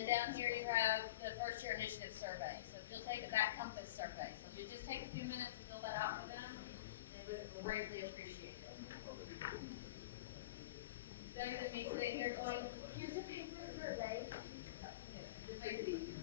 then down here you have the first year initiative survey. So if you'll take that Compass survey, so if you just take a few minutes to fill that out for them, they would greatly appreciate it. Better than me sitting here going, here's a paper survey. Just makes it easy.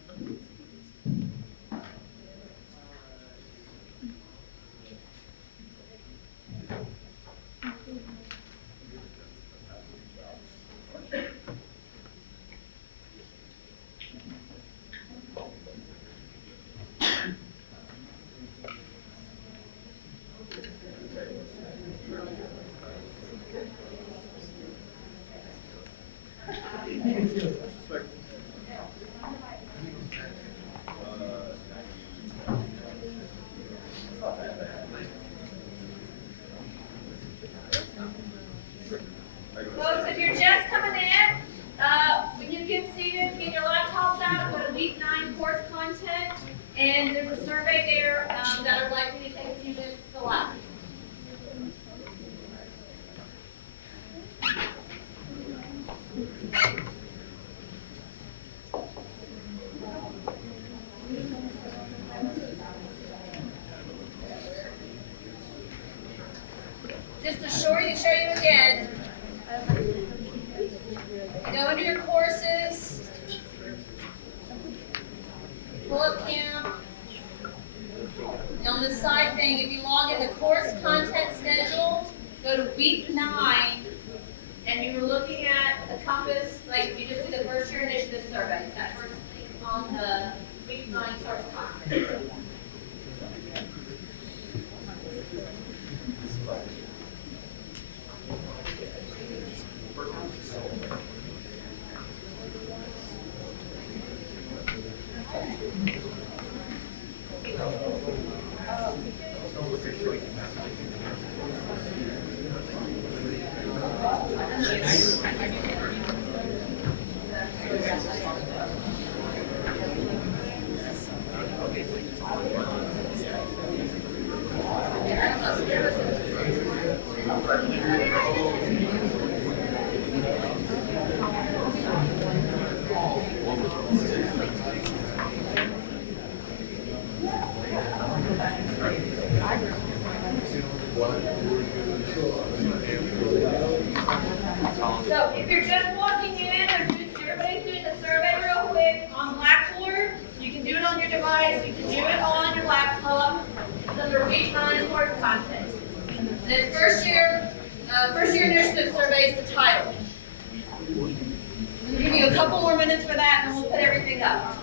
Folks, if you're just coming in, when you get seated, get your laptops out, go to week 9 course content, and there's a survey there that I'd like you to take a few minutes to fill out. Just to show you again, go into your courses, pull up CAMP, and on the side thing, if you log in the course content schedule, go to week 9, and you're looking at the Compass, like you just do the first year initiative survey, that first thing on the week 9 course content. So if you're just walking in, everybody's doing the survey real quick on Blackboard. You can do it on your device. You can do it on your laptop. It's under week 9 course content. The first year initiative survey is the title. We'll give you a couple more minutes for that, and we'll put everything up.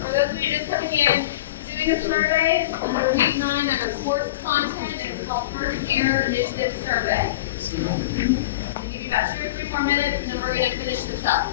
For those of you just coming in, doing a survey under week 9 under course content, and it's called First Year Initiative Survey. I'll give you about 2 or 3 more minutes, and then we're going to finish this up.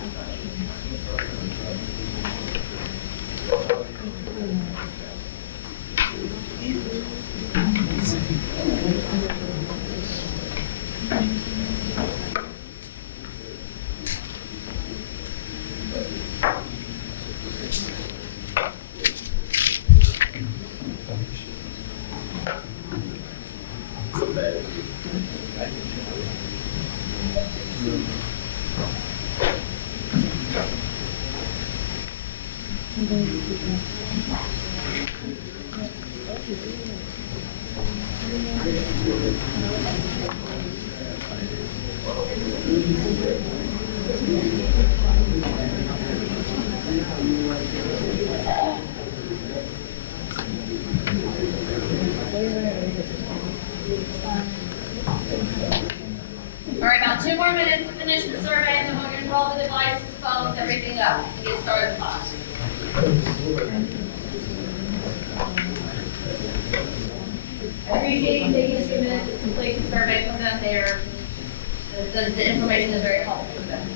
All right, about 2 more minutes to finish the survey, and then we're going to roll the devices, phones, everything up and get started with class. I appreciate you taking a few minutes to complete the survey from them there. The information is very helpful to them.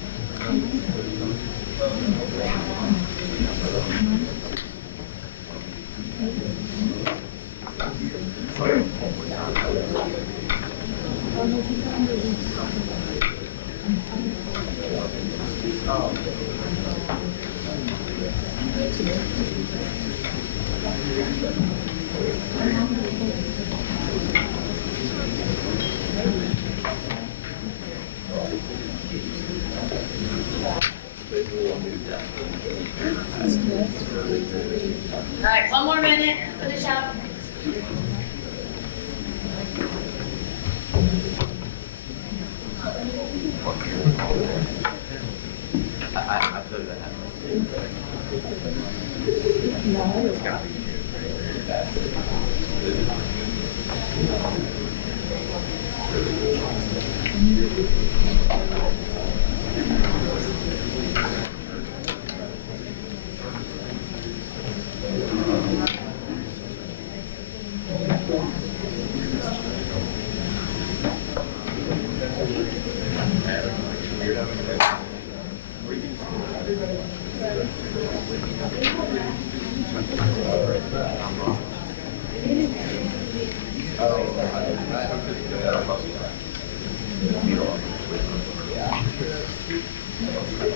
All right, one more minute, finish up. I feel that.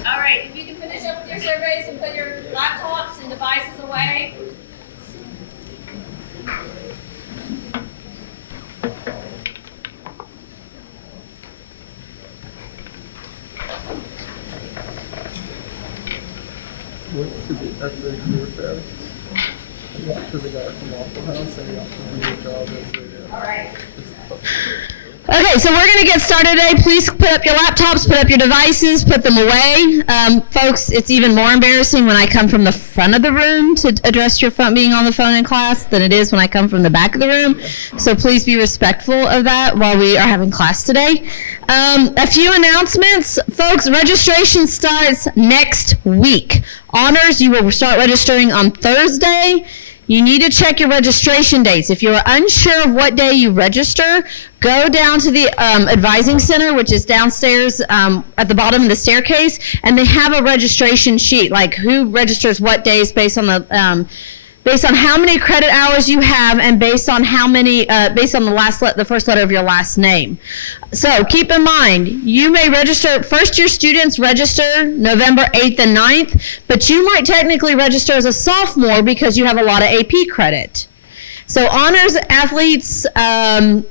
All right, if you can finish up with your surveys and put your laptops and devices away. That's the career fair. To the guy from Waffle House, and he offered me a job as All right. Okay, so we're going to get started today. Please put up your laptops, put up your devices, put them away. Folks, it's even more embarrassing when I come from the front of the room to address your phone being on the phone in class than it is when I come from the back of the room. So please be respectful of that while we are having class today. A few announcements. Folks, registration starts next week. Honors, you will start registering on Thursday. You need to check your registration dates. If you're unsure of what day you register, go down to the advising center, which is downstairs at the bottom of the staircase, and they have a registration sheet, like who registers what days based on the based on how many credit hours you have and based on how many based on the first letter of your last name. So keep in mind, you may register, first year students register November 8th and 9th, but you might technically register as a sophomore because you have a lot of AP credit. So honors athletes,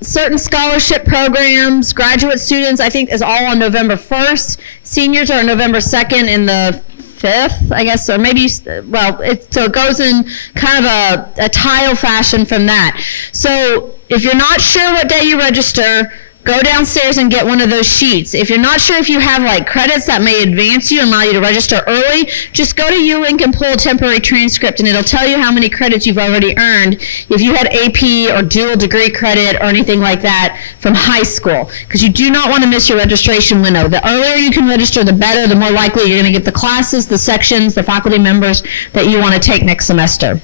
certain scholarship programs, graduate students, I think is all on November 1st. Seniors are November 2nd and the 5th, I guess, or maybe, well, so it goes in kind of a tile fashion from that. So if you're not sure what day you register, go downstairs and get one of those sheets. If you're not sure if you have like credits that may advance you and allow you to register early, just go to ULink and pull a temporary transcript and it'll tell you how many credits you've already earned if you had AP or dual degree credit or anything like that from high school, because you do not want to miss your registration window. The earlier you can register, the better, the more likely you're going to get the classes, the sections, the faculty members that you want to take next semester.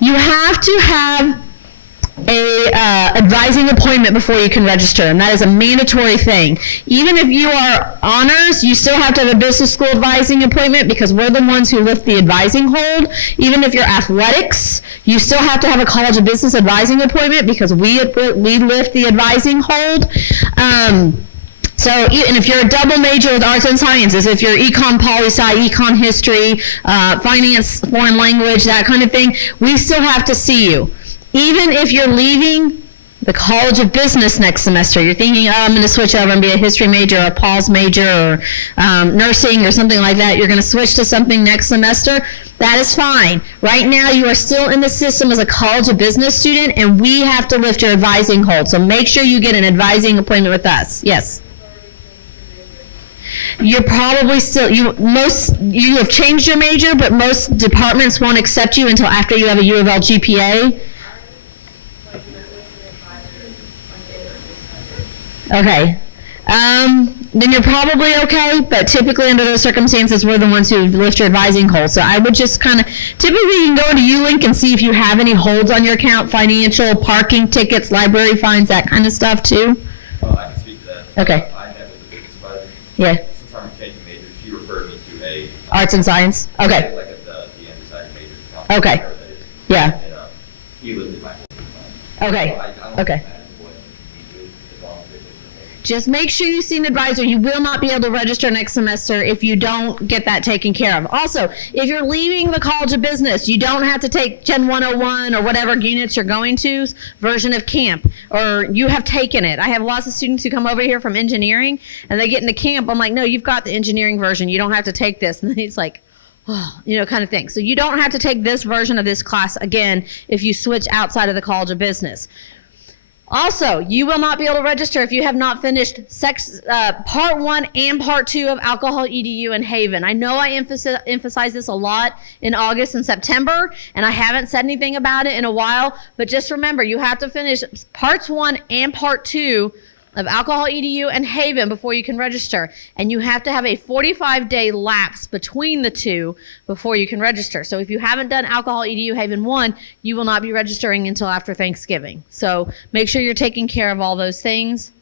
You have to have a advising appointment before you can register, and that is a mandatory thing. Even if you are honors, you still have to have a business school advising appointment because we're the ones who lift the advising hold. Even if you're athletics, you still have to have a college of business advising appointment because we lift the advising hold. So, and if you're a double major with arts and sciences, if you're econ poli-sci, econ history, finance, foreign language, that kind of thing, we still have to see you. Even if you're leaving the College of Business next semester, you're thinking, oh, I'm going to switch over and be a history major or a Paul's major or nursing or something like that, you're going to switch to something next semester, that is fine. Right now, you are still in the system as a College of Business student, and we have to lift your advising hold. So make sure you get an advising appointment with us. Yes? You're probably still, you have changed your major, but most departments won't accept you until after you have a U of L GPA. Okay. then you're probably okay, but typically under those circumstances, we're the ones who lift your advising hold. So I would just kind of, typically you can go into ULink and see if you have any holds on your account, financial, parking tickets, library fines, that kind of stuff too. Well, I can speak to that. Okay. I met with the business advisor. Yeah. Since I'm changing majors, she referred me to a. Arts and science? Okay. Like at the undecided major. Okay. Whatever that is. Yeah. And, he lifted my. Okay. So I don't Okay. imagine what he did as long as it was. Just make sure you see an advisor. You will not be able to register next semester if you don't get that taken care of. Also, if you're leaving the College of Business, you don't have to take Gen 101 or whatever units you're going to, version of CAMP, or you have taken it. I have lots of students who come over here from engineering, and they get into CAMP. I'm like, no, you've got the engineering version. You don't have to take this. And then he's like, oh, kind of thing. So you don't have to take this version of this class again if you switch outside of the College of Business. Also, you will not be able to register if you have not finished Part 1 and Part 2 of Alcohol EDU in Haven. I know I emphasize this a lot in August and September, and I haven't said anything about it in a while, but just remember, you have to finish Parts 1 and Part 2 of Alcohol EDU and Haven before you can register. And you have to have a 45-day lapse between the two before you can register. So if you haven't done Alcohol EDU Haven 1, you will not be registering until after Thanksgiving. So make sure you're taking care of all those things.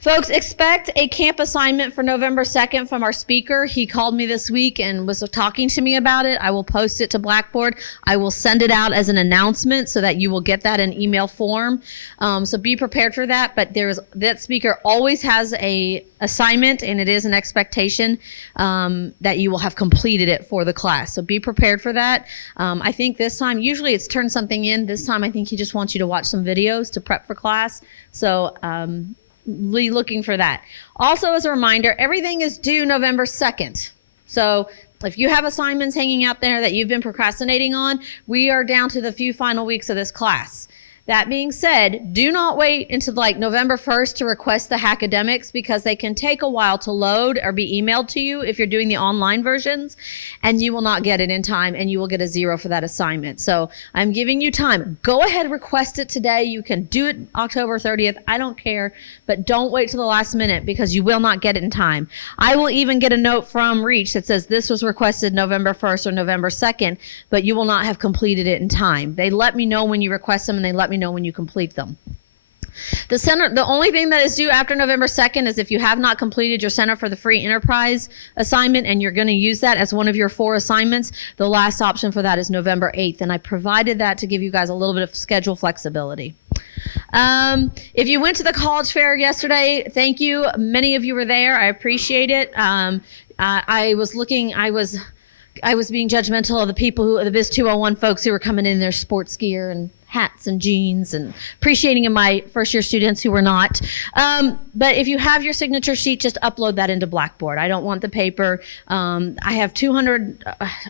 Folks, expect a camp assignment for November 2nd from our speaker. He called me this week and was talking to me about it. I will post it to Blackboard. I will send it out as an announcement so that you will get that in email form. So be prepared for that. But that speaker always has a assignment, and it is an expectation that you will have completed it for the class. So be prepared for that. I think this time, usually it's turn something in. This time I think he just wants you to watch some videos to prep for class. So be looking for that. Also, as a reminder, everything is due November 2nd. So if you have assignments hanging out there that you've been procrastinating on, we are down to the few final weeks of this class. That being said, do not wait until like November 1st to request the Hackademics, because they can take a while to load or be emailed to you if you're doing the online versions, and you will not get it in time, and you will get a 0 for that assignment. So I'm giving you time. Go ahead, request it today. You can do it October 30th. I don't care, but don't wait till the last minute, because you will not get it in time. I will even get a note from Reach that says this was requested November 1st or November 2nd, but you will not have completed it in time. They let me know when you request them, and they let me know when you complete them. The only thing that is due after November 2nd is if you have not completed your Center for the Free Enterprise assignment and you're going to use that as one of your 4 assignments, the last option for that is November 8th. And I provided that to give you guys a little bit of schedule flexibility. If you went to the college fair yesterday, thank you. Many of you were there. I appreciate it. I was being judgmental of the people the Biz 201 folks who were coming in their sports gear and hats and jeans, and appreciating my first year students who were not. But if you have your signature sheet, just upload that into Blackboard. I don't want the paper. I have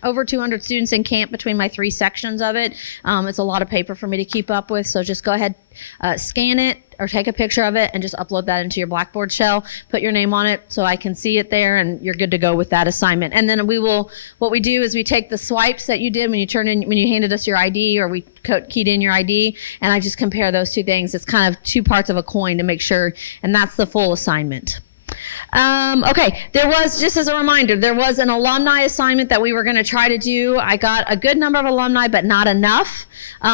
over 200 students in camp between my 3 sections of it. It's a lot of paper for me to keep up with, so just go ahead, scan it, or take a picture of it and just upload that into your Blackboard shell. Put your name on it so I can see it there, and you're good to go with that assignment. And then what we do is we take the swipes that you did when you handed us your ID, or we keyed in your ID, and I just compare those 2 things. It's kind of 2 parts of a coin to make sure, and that's the full assignment. Okay, just as a reminder, there was an alumni assignment that we were going to try to do. I got a good number of alumni, but not enough.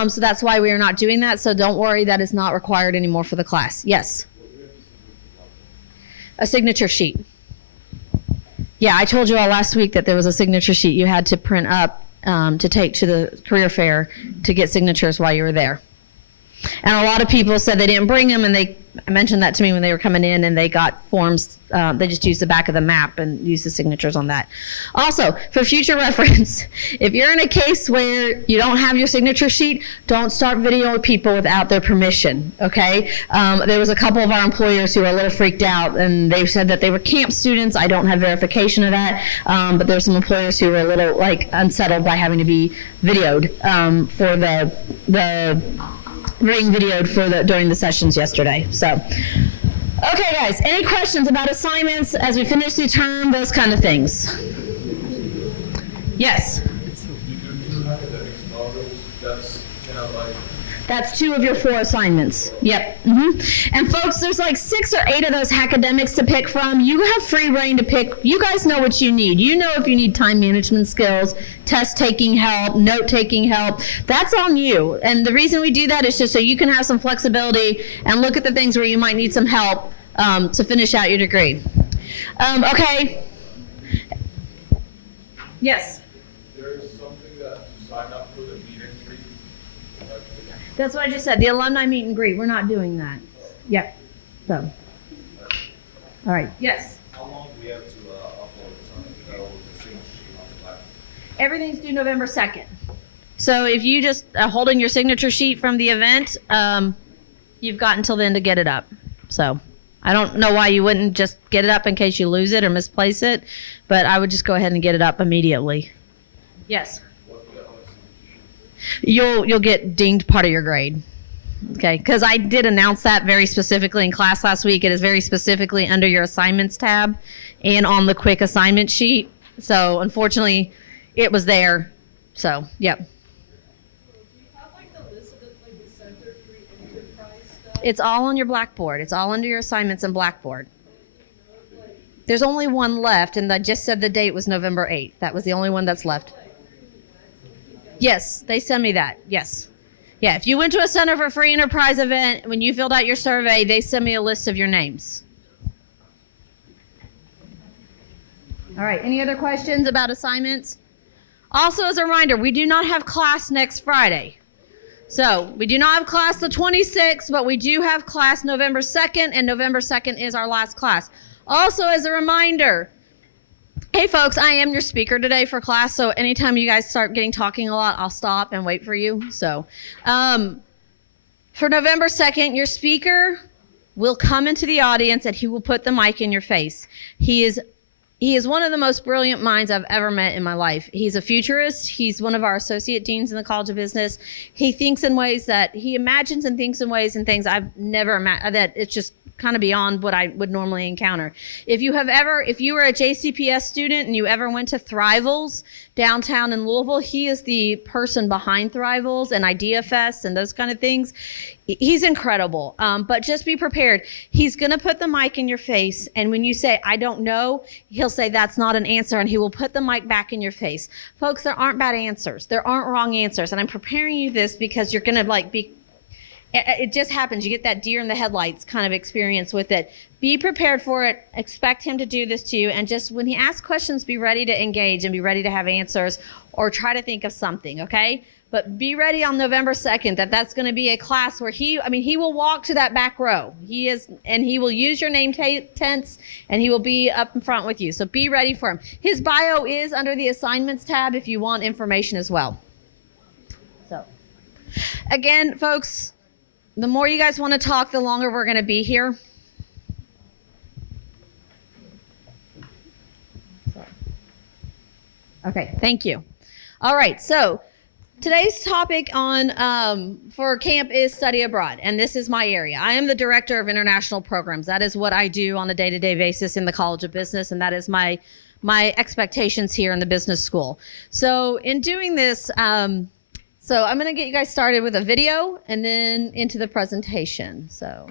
So that's why we are not doing that. So don't worry, that is not required anymore for the class. Yes? A signature sheet. Yeah, I told you all last week that there was a signature sheet you had to print up to take to the career fair to get signatures while you were there. And a lot of people said they didn't bring them, and I mentioned that to me when they were coming in, and they got forms. They just used the back of the map and used the signatures on that. Also, for future reference, if you're in a case where you don't have your signature sheet, don't start videoing people without their permission, okay? There was a couple of our employers who were a little freaked out, and they said that they were camp students. I don't have verification of that, but there's some employers who were a little unsettled by having to be videoed for being videoed during the sessions yesterday. So, okay guys, any questions about assignments as we finish the term, those kind of things? Yes? You do academics models, that's kind of like That's 2 of your 4 assignments. Yep. And folks, there's like 6 or 8 of those academics to pick from. You have free reign to pick. You guys know what you need. You know if you need time management skills, test taking help, note taking help. That's on you. And the reason we do that is just so you can have some flexibility and look at the things where you might need some help to finish out your degree. Okay. Yes. There is something that to sign up for the meet and greet. That's what I just said. The alumni meet and greet. We're not doing that. Yep. So. All right. Yes. How long do we have to upload the signature sheet on the platform? Everything's due November 2nd. So if you just holding your signature sheet from the event, you've got until then to get it up. So I don't know why you wouldn't just get it up in case you lose it or misplace it, but I would just go ahead and get it up immediately. Yes. You'll get dinged part of your grade. Okay, because I did announce that very specifically in class last week. It is very specifically under your assignments tab and on the quick assignment sheet. So unfortunately, it was there. So, yep. It's all on your Blackboard. It's all under your assignments in Blackboard. There's only one left, and I just said the date was November 8th. That was the only one that's left. Yes, they send me that. Yes. Yeah, if you went to a Center for Free Enterprise event, when you filled out your survey, they send me a list of your names. All right, any other questions about assignments? Also, as a reminder, we do not have class next Friday. So we do not have class the 26th, but we do have class November 2nd, and November 2nd is our last class. Also, as a reminder, hey folks, I am your speaker today for class, so anytime you guys start talking a lot, I'll stop and wait for you. So for November 2nd, your speaker will come into the audience and he will put the mic in your face. He is one of the most brilliant minds I've ever met in my life. He's a futurist. He's one of our associate deans in the College of Business. He thinks in ways that he imagines and thinks in ways and things I've never imagined, that it's just kind of beyond what I would normally encounter. If you were a JCPS student and you ever went to Thrivals downtown in Louisville, he is the person behind Thrivals and Idea Fest and those kind of things. He's incredible, but just be prepared. He's going to put the mic in your face, and when you say, I don't know, he'll say, that's not an answer, and he will put the mic back in your face. Folks, there aren't bad answers. There aren't wrong answers, and I'm preparing you this because you're going to it just happens. You get that deer in the headlights kind of experience with it. Be prepared for it. Expect him to do this to you, and just when he asks questions, be ready to engage and be ready to have answers or try to think of something, okay? But be ready on November 2nd that's going to be a class where he will walk to that back row. He will use your name tents, and he will be up in front with you. So be ready for him. His bio is under the assignments tab if you want information as well. So again, folks, the more you guys want to talk, the longer we're going to be here. Okay, thank you. All right, so today's topic for camp is study abroad, and this is my area. I am the director of international programs. That is what I do on a day-to-day basis in the College of Business, and that is my expectations here in the business school. So in doing this, so I'm going to get you guys started with a video and then into the presentation. So.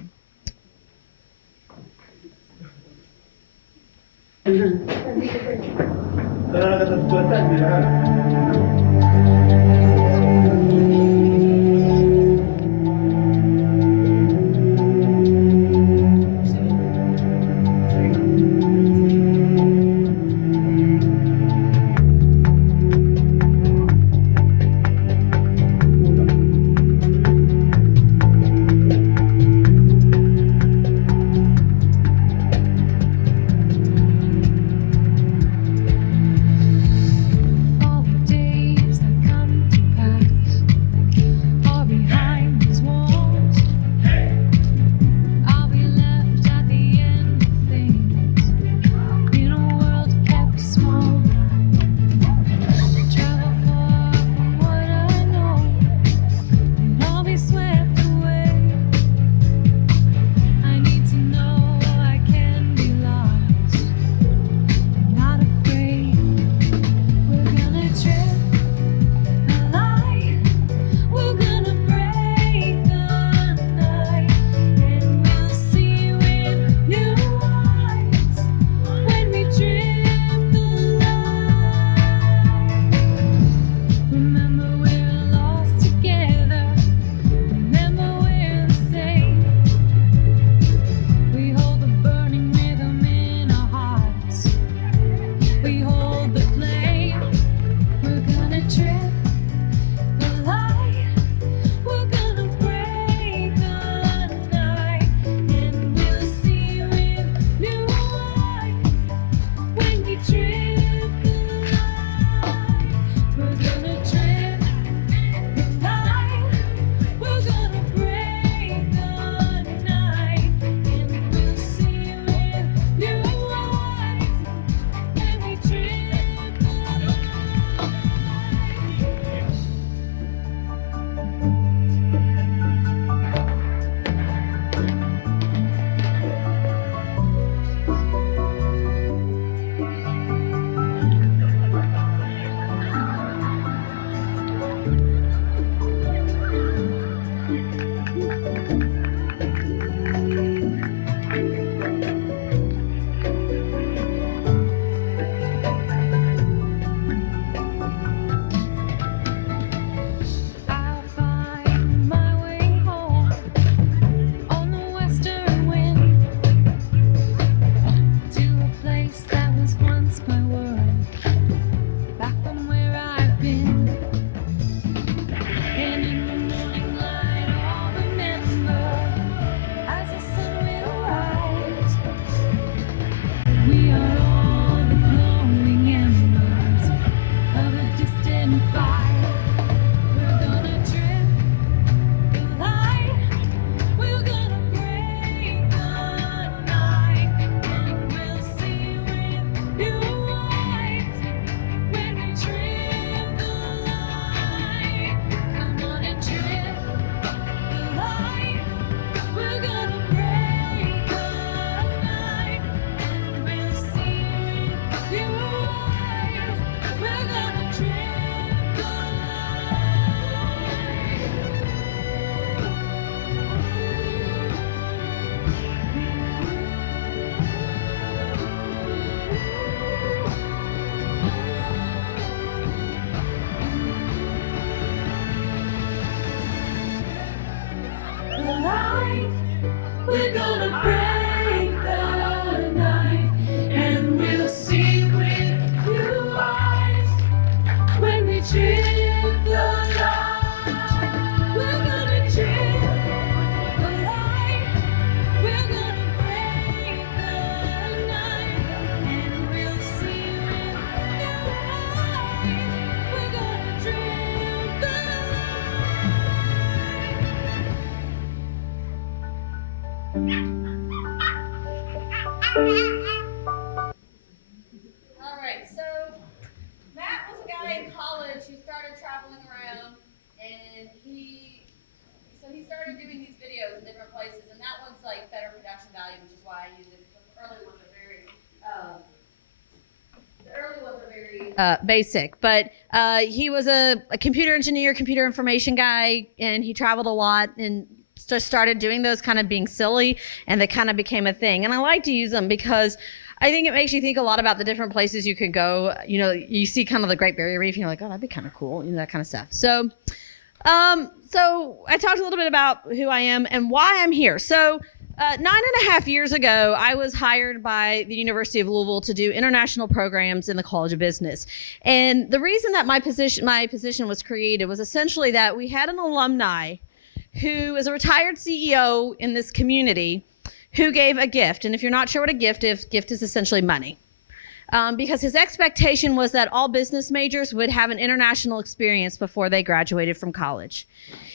All day All right, so Matt was a guy in college who started traveling around, and he started doing these videos in different places, and that one's like better production value, which is why I use it. The early ones are very basic, but he was a computer engineer, computer information guy, and he traveled a lot and just started doing those kind of being silly, and they kind of became a thing. And I like to use them because I think it makes you think a lot about the different places you could go. You know, you see kind of the Great Barrier Reef, and you're like, oh, that'd be kind of cool, you know, that kind of stuff. So I talked a little bit about who I am and why I'm here. So 9.5 years ago, I was hired by the University of Louisville to do international programs in the College of Business. And the reason that my position was created was essentially that we had an alumni who is a retired CEO in this community who gave a gift. And if you're not sure what a gift is essentially money. Because his expectation was that all business majors would have an international experience before they graduated from college.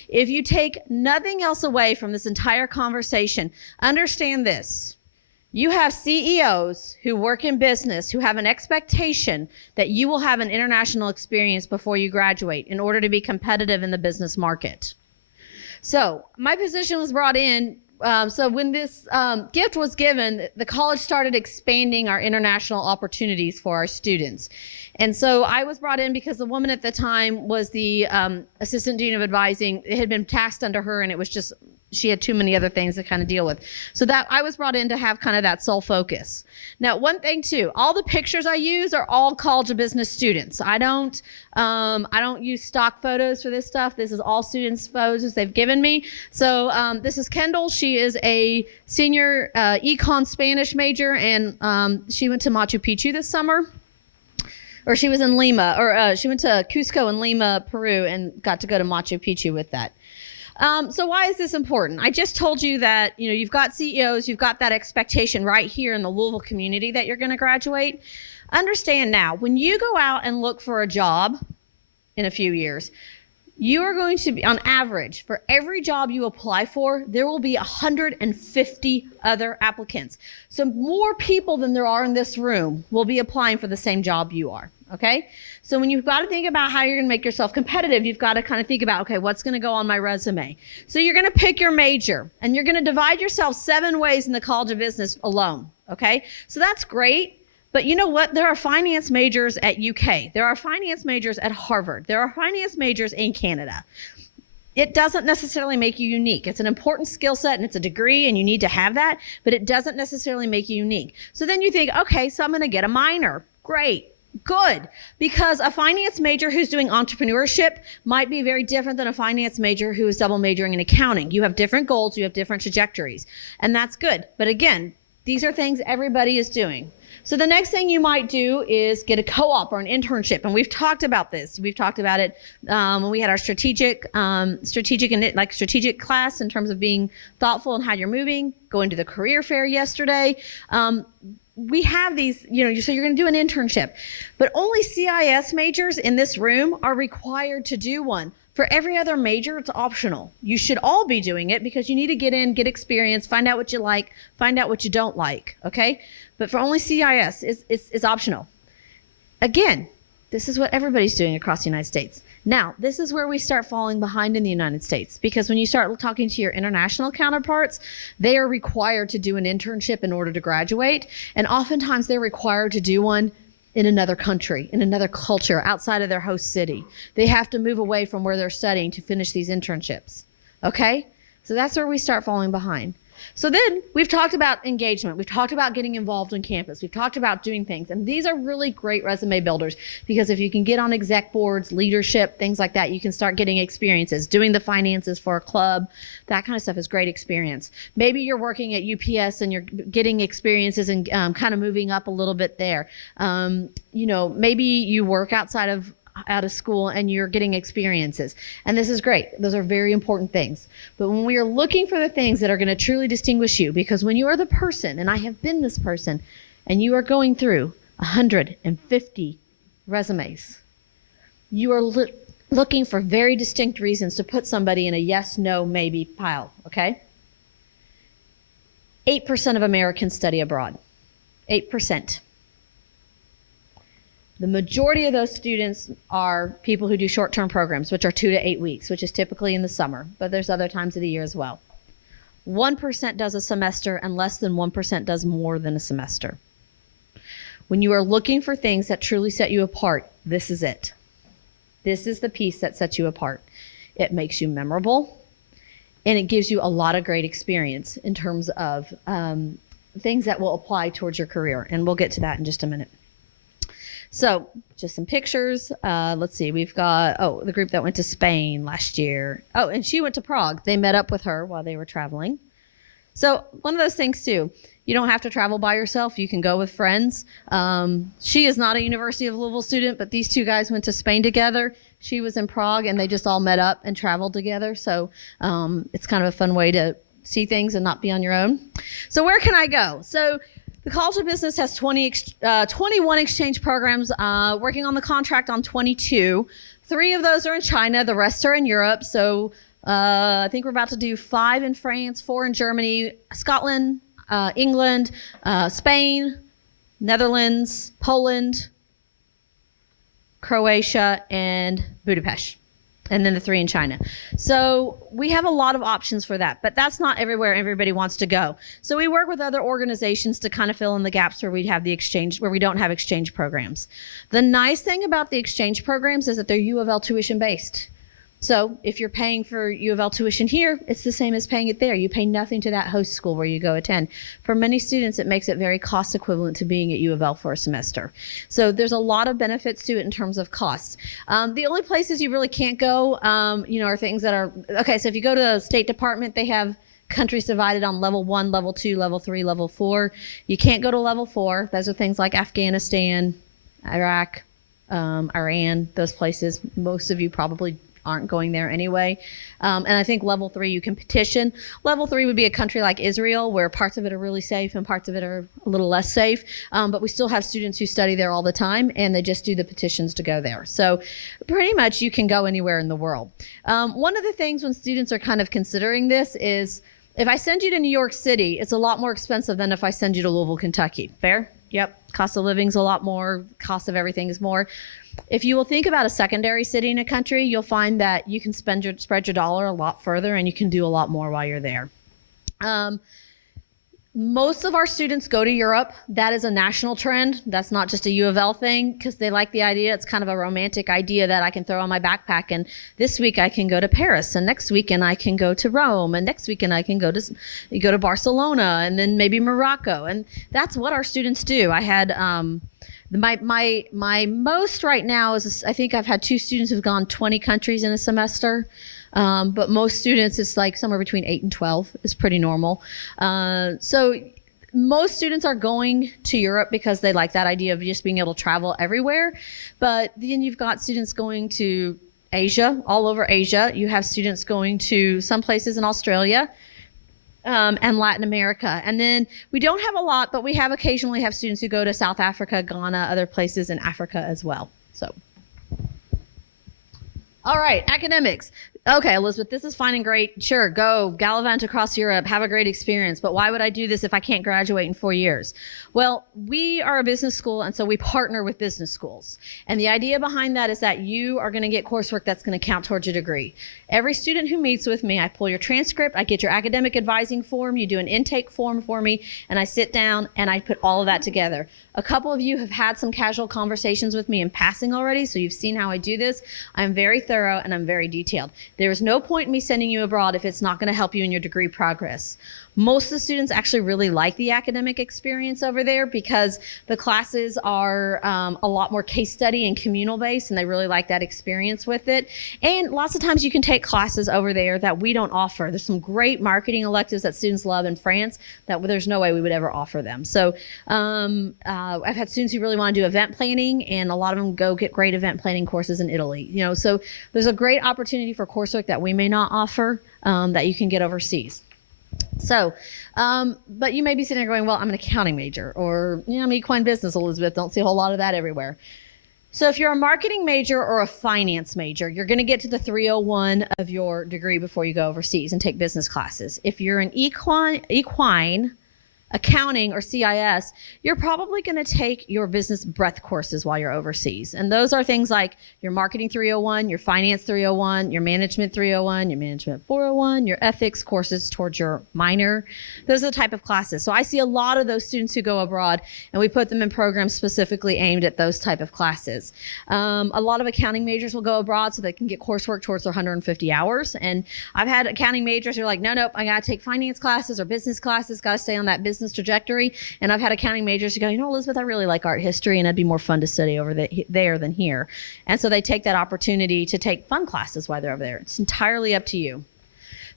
If you take nothing else away from this entire conversation, understand this. You have CEOs who work in business who have an expectation that you will have an international experience before you graduate in order to be competitive in the business market. So my position was brought in. So when this gift was given, the college started expanding our international opportunities for our students. And so I was brought in because the woman at the time was the assistant dean of advising. It had been tasked under her, and it was just, she had too many other things to kind of deal with. So that I was brought in to have kind of that sole focus. Now, one thing too, all the pictures I use are all College of Business students. I don't use stock photos for this stuff. This is all students' photos they've given me. So this is Kendall. She is a senior econ Spanish major, and she went to Machu Picchu this summer. Or she was in Lima, or she went to Cusco in Lima, Peru, and got to go to Machu Picchu with that. So why is this important? I just told you that, you know, you've got CEOs, you've got that expectation right here in the Louisville community that you're going to graduate. Understand now, when you go out and look for a job in a few years, you are going to be, on average, for every job you apply for, there will be 150 other applicants. So more people than there are in this room will be applying for the same job you are. Okay, so when you've got to think about how you're going to make yourself competitive, you've got to kind of think about, okay, what's going to go on my resume? So you're going to pick your major, and you're going to divide yourself 7 ways in the College of Business alone. Okay, so that's great. But you know what? There are finance majors at UK. There are finance majors at Harvard. There are finance majors in Canada. It doesn't necessarily make you unique. It's an important skill set, and it's a degree, and you need to have that, but it doesn't necessarily make you unique. So then you think, okay, so I'm going to get a minor. Great. Good, because a finance major who's doing entrepreneurship might be very different than a finance major who is double majoring in accounting. You have different goals, you have different trajectories, and that's good. But again, these are things everybody is doing. So the next thing you might do is get a co-op or an internship, and we've talked about this. We've talked about it when we had our strategic class in terms of being thoughtful in how you're moving. Going to the career fair yesterday. We have these, you know, so you're going to do an internship, but only CIS majors in this room are required to do one. For every other major, it's optional. You should all be doing it because you need to get in, get experience, find out what you like, find out what you don't like, okay? But for only CIS, it's optional. Again, this is what everybody's doing across the United States. Now, this is where we start falling behind in the United States, because when you start talking to your international counterparts, they are required to do an internship in order to graduate, and oftentimes they're required to do one in another country, in another culture, outside of their host city. They have to move away from where they're studying to finish these internships, okay? So that's where we start falling behind. So then we've talked about engagement. We've talked about getting involved on campus. We've talked about doing things. And these are really great resume builders, because if you can get on exec boards, leadership, things like that, you can start getting experiences. Doing the finances for a club, that kind of stuff is great experience. Maybe you're working at UPS and you're getting experiences and kind of moving up a little bit there. You know, maybe you work outside of school and you're getting experiences. And this is great. Those are very important things. But when we are looking for the things that are going to truly distinguish you, because when you are the person, and I have been this person, and you are going through 150 resumes, you are looking for very distinct reasons to put somebody in a yes, no, maybe pile, okay? 8% of Americans study abroad. 8%. The majority of those students are people who do short-term programs, which are 2 to 8 weeks, which is typically in the summer, but there's other times of the year as well. 1% does a semester, and less than 1% does more than a semester. When you are looking for things that truly set you apart, this is it. This is the piece that sets you apart. It makes you memorable, and it gives you a lot of great experience in terms of things that will apply towards your career, and we'll get to that in just a minute. So just some pictures. Let's see. We've got, the group that went to Spain last year. Oh, and she went to Prague. They met up with her while they were traveling. So one of those things too, you don't have to travel by yourself. You can go with friends. She is not a University of Louisville student, but these two guys went to Spain together. She was in Prague, and they just all met up and traveled together. So it's kind of a fun way to see things and not be on your own. So where can I go? So the College of Business has 21 exchange programs, working on the contract on 22. 3 of those are in China. The rest are in Europe. So I think we're about to do 5 in France, 4 in Germany, Scotland, England, Spain, Netherlands, Poland, Croatia, and Budapest. And then the 3 in China. So we have a lot of options for that, but that's not everywhere everybody wants to go. So we work with other organizations to kind of fill in the gaps where we don't have exchange programs. The nice thing about the exchange programs is that they're U of L tuition based. So if you're paying for U of L tuition here, it's the same as paying it there. You pay nothing to that host school where you go attend. For many students, it makes it very cost equivalent to being at U of L for a semester. So there's a lot of benefits to it in terms of costs. The only places you really can't go, are things that are, okay, so if you go to the State Department, they have countries divided on level 1, level 2, level 3, level 4. You can't go to level 4. Those are things like Afghanistan, Iraq, Iran, those places. Most of you probably aren't going there anyway. And I think level 3 you can petition. Level 3 would be a country like Israel, where parts of it are really safe and parts of it are a little less safe. But we still have students who study there all the time, and they just do the petitions to go there. So pretty much you can go anywhere in the world. One of the things when students are kind of considering this is, if I send you to New York City, it's a lot more expensive than if I send you to Louisville, Kentucky. Fair? Yep. Cost of living's a lot more. Cost of everything is more. If you will think about a secondary city in a country, you'll find that you can spread your dollar a lot further, and you can do a lot more while you're there. Most of our students go to Europe. That is a national trend. That's not just a U of L thing, because they like the idea. It's kind of a romantic idea that I can throw on my backpack, and this week I can go to Paris, and next weekend I can go to Rome, and next weekend I can go to Barcelona, and then maybe Morocco. And that's what our students do. I had my most right now is, I think I've had 2 students who've gone 20 countries in a semester. But most students, it's like somewhere between 8 and 12 is pretty normal. So most students are going to Europe because they like that idea of just being able to travel everywhere. But then you've got students going to Asia, all over Asia. You have students going to some places in Australia, and Latin America. And then we don't have a lot, but we have occasionally have students who go to South Africa, Ghana, other places in Africa as well. So, all right, academics. Okay, Elizabeth, this is fine and great. Sure, go gallivant across Europe, have a great experience. But why would I do this if I can't graduate in 4 years? Well, we are a business school, and so we partner with business schools. And the idea behind that is that you are going to get coursework that's going to count towards your degree. Every student who meets with me, I pull your transcript, I get your academic advising form, you do an intake form for me, and I sit down and I put all of that together. A couple of you have had some casual conversations with me in passing already, so you've seen how I do this. I'm very thorough and I'm very detailed. There is no point in me sending you abroad if it's not going to help you in your degree progress. Most of the students actually really like the academic experience over there because the classes are a lot more case study and communal based, and they really like that experience with it. And lots of times you can take classes over there that we don't offer. There's some great marketing electives that students love in France that there's no way we would ever offer them. So I've had students who really want to do event planning, and a lot of them go get great event planning courses in Italy. So there's a great opportunity for coursework that we may not offer that you can get overseas. So, but you may be sitting there going, well, I'm an accounting major, or I'm equine business, Elizabeth. Don't see a whole lot of that everywhere. So if you're a marketing major or a finance major, you're going to get to the 301 of your degree before you go overseas and take business classes. If you're an equine, accounting or CIS, you're probably going to take your business breadth courses while you're overseas. And those are things like your marketing 301, your finance 301, your management 301, your management 401, your ethics courses towards your minor. Those are the type of classes. So I see a lot of those students who go abroad, and we put them in programs specifically aimed at those type of classes. A lot of accounting majors will go abroad so they can get coursework towards their 150 hours. And I've had accounting majors who are like, nope, I got to take finance classes or business classes, got to stay on that business trajectory. And I've had accounting majors who go, Elizabeth, I really like art history and it'd be more fun to study over there than here. And so they take that opportunity to take fun classes while they're over there. It's entirely up to you.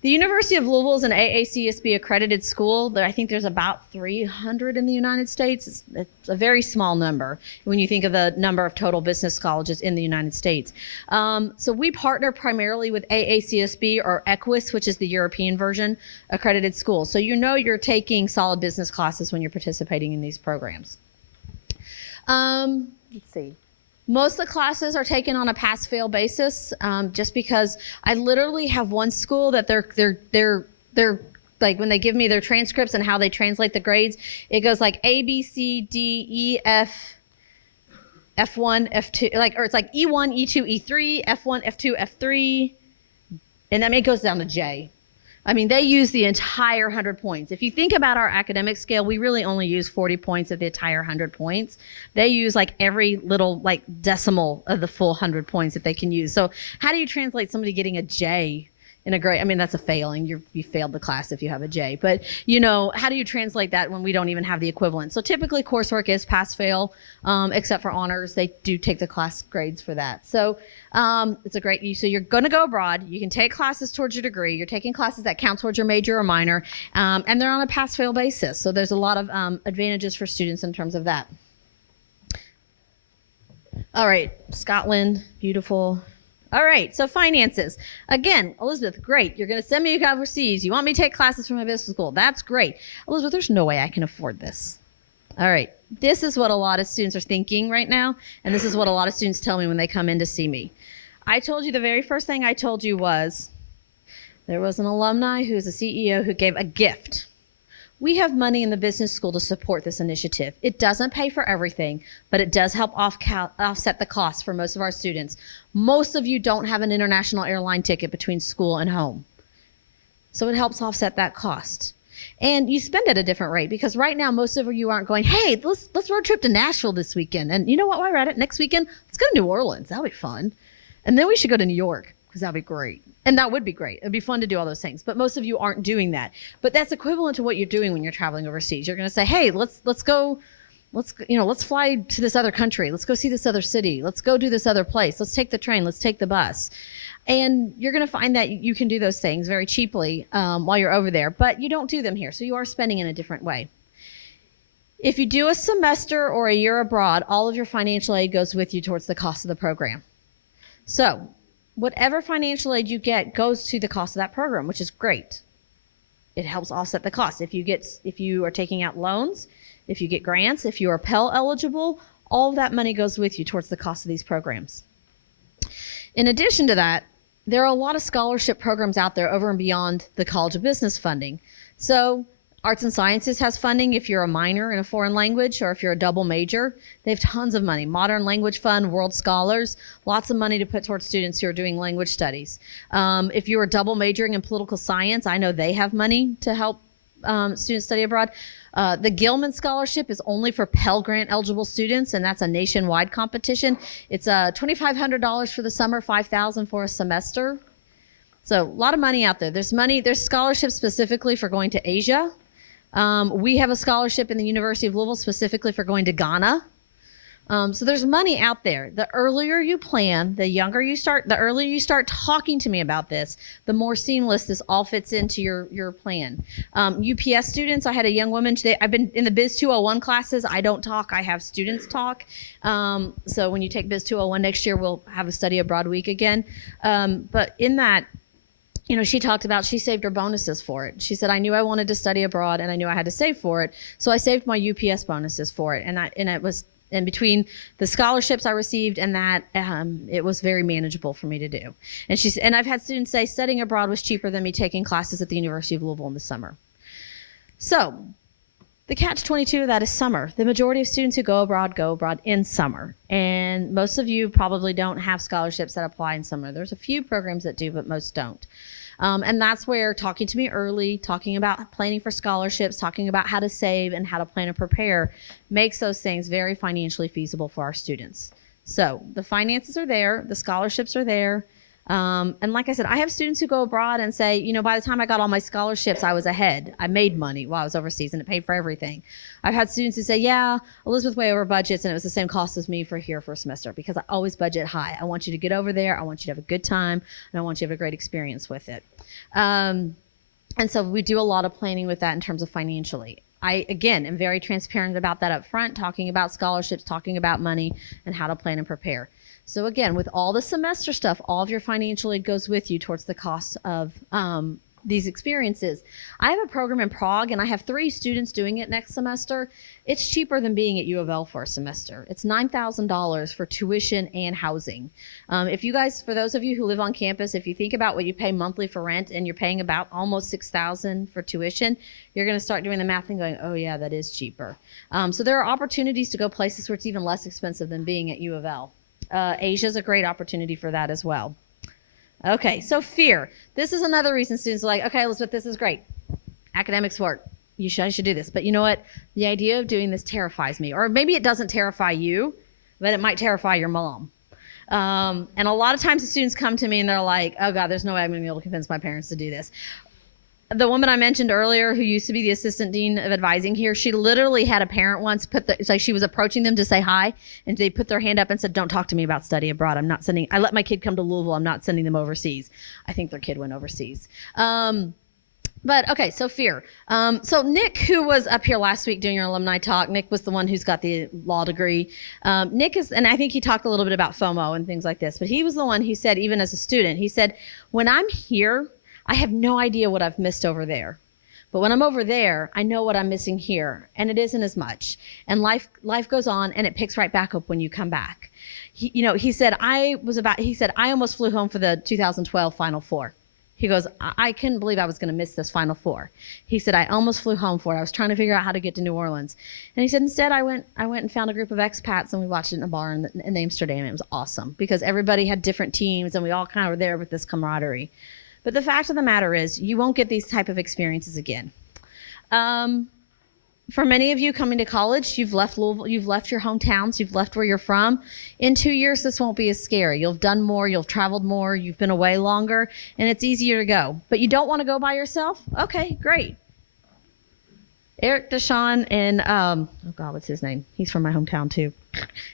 The University of Louisville is an AACSB accredited school. I think there's about 300 in the United States. It's a very small number when you think of the number of total business colleges in the United States. So we partner primarily with AACSB or EQUIS, which is the European version, accredited school. So you're taking solid business classes when you're participating in these programs. Let's see. Most of the classes are taken on a pass-fail basis, just because I literally have one school that they're like, when they give me their transcripts and how they translate the grades, it goes like A, B, C, D, E, F, F1, F2, or it's like E1, E2, E3, F1, F2, F3, and then it goes down to J. I mean, they use the entire 100 points. If you think about our academic scale, we really only use 40 points of the entire 100 points. They use like every little like decimal of the full 100 points that they can use. So how do you translate somebody getting a J in a grade? I mean, that's a failing. You failed the class if you have a J. But, how do you translate that when we don't even have the equivalent? So typically coursework is pass-fail, except for honors. They do take the class grades for that. So it's a great, so you're going to go abroad. You can take classes towards your degree. You're taking classes that count towards your major or minor, and they're on a pass-fail basis. So there's a lot of advantages for students in terms of that. All right, Scotland, beautiful. All right, so finances. Again, Elizabeth, great. You're going to send me overseas. You want me to take classes from my business school. That's great. Elizabeth, there's no way I can afford this. All right, this is what a lot of students are thinking right now, and this is what a lot of students tell me when they come in to see me. I told you the very first thing I told you was there was an alumni who is a CEO who gave a gift. We have money in the business school to support this initiative. It doesn't pay for everything, but it does help offset the cost for most of our students. Most of you don't have an international airline ticket between school and home. So it helps offset that cost. And you spend at a different rate, because right now most of you aren't going, hey, let's road trip to Nashville this weekend. And you know what, while we're at it, next weekend, let's go to New Orleans. That'll be fun. And then we should go to New York, because that'd be great. And that would be great. It'd be fun to do all those things. But most of you aren't doing that. But that's equivalent to what you're doing when you're traveling overseas. You're going to say, hey, let's fly to this other country. Let's go see this other city. Let's go do this other place. Let's take the train. Let's take the bus. And you're going to find that you can do those things very cheaply while you're over there. But you don't do them here. So you are spending in a different way. If you do a semester or a year abroad, all of your financial aid goes with you towards the cost of the program. So whatever financial aid you get goes to the cost of that program, which is great. It helps offset the cost. If you are taking out loans, if you get grants, if you are Pell eligible, all of that money goes with you towards the cost of these programs. In addition to that, there are a lot of scholarship programs out there over and beyond the College of Business funding. So Arts and Sciences has funding if you're a minor in a foreign language or if you're a double major. They have tons of money. Modern Language Fund, World Scholars, lots of money to put towards students who are doing language studies. If you're double majoring in political science, I know they have money to help students study abroad. The Gilman Scholarship is only for Pell Grant eligible students, and that's a nationwide competition. It's $2,500 for the summer, $5,000 for a semester. So a lot of money out there. There's scholarships specifically for going to Asia. We have a scholarship in the University of Louisville specifically for going to Ghana. So there's money out there. The earlier you plan, the earlier you start talking to me about this, the more seamless this all fits into your plan. UPS students, I had a young woman today. I've been in the Biz 201 classes. I don't talk, I have students talk. So when you take Biz 201 next year, we'll have a study abroad week again. But in that, she talked about she saved her bonuses for it. She said, I knew I wanted to study abroad and I knew I had to save for it. So I saved my UPS bonuses for it. And it was in between the scholarships I received and that, it was very manageable for me to do. And I've had students say studying abroad was cheaper than me taking classes at the University of Louisville in the summer. So The catch-22 of that is summer. The majority of students who go abroad in summer. And most of you probably don't have scholarships that apply in summer. There's a few programs that do, but most don't. And that's where talking to me early, talking about planning for scholarships, talking about how to save and how to plan and prepare makes those things very financially feasible for our students. So the finances are there, the scholarships are there. And like I said, I have students who go abroad and say, you know, by the time I got all my scholarships, I was ahead. I made money while I was overseas and it paid for everything. I've had students who say, yeah, Elizabeth way over budgets and it was the same cost as me for here for a semester because I always budget high. I want you to get over there. I want you to have a good time and I want you to have a great experience with it. And so we do a lot of planning with that in terms of financially. I, again, am very transparent about that up front, talking about scholarships, talking about money and how to plan and prepare. So again, with all the semester stuff, all of your financial aid goes with you towards the cost of these experiences. I have a program in Prague and I have 3 students doing it next semester. It's cheaper than being at U of L for a semester. It's $9,000 for tuition and housing. If you guys, for those of you who live on campus, if you think about what you pay monthly for rent and you're paying about almost $6,000 for tuition, you're going to start doing the math and going, oh yeah, that is cheaper. So there are opportunities to go places where it's even less expensive than being at U of L. Asia is a great opportunity for that as well. Okay, so fear. This is another reason students are like, okay, Elizabeth, this is great. Academics work. I should do this. But you know what? The idea of doing this terrifies me. Or maybe it doesn't terrify you, but it might terrify your mom. And a lot of times the students come to me and they're like, oh God, there's no way I'm going to be able to convince my parents to do this. The woman I mentioned earlier who used to be the assistant dean of advising here, she literally had a parent once it's like she was approaching them to say hi and they put their hand up and said, don't talk to me about study abroad. I let my kid come to Louisville. I'm not sending them overseas. I think their kid went overseas. But okay, so fear. So Nick, who was up here last week doing your alumni talk, Nick was the one who's got the law degree. Nick is, and I think he talked a little bit about FOMO and things like this, but he was the one who said, even as a student, he said, when I'm here, I have no idea what I've missed over there. But when I'm over there, I know what I'm missing here, and it isn't as much. And life goes on, and it picks right back up when you come back. He said, I almost flew home for the 2012 Final Four. He goes, I couldn't believe I was going to miss this Final Four. He said, I almost flew home for it. I was trying to figure out how to get to New Orleans. And he said, instead, I went and found a group of expats, and we watched it in a bar in Amsterdam. It was awesome because everybody had different teams, and we all kind of were there with this camaraderie. But the fact of the matter is, you won't get these type of experiences again. For many of you coming to college, you've left Louisville, you've left your hometowns, you've left where you're from. In 2 years, this won't be as scary. You'll have done more, you'll have traveled more, you've been away longer, and it's easier to go. But you don't want to go by yourself? Okay, great. Eric, Deshaun, and, oh God, what's his name? He's from my hometown too.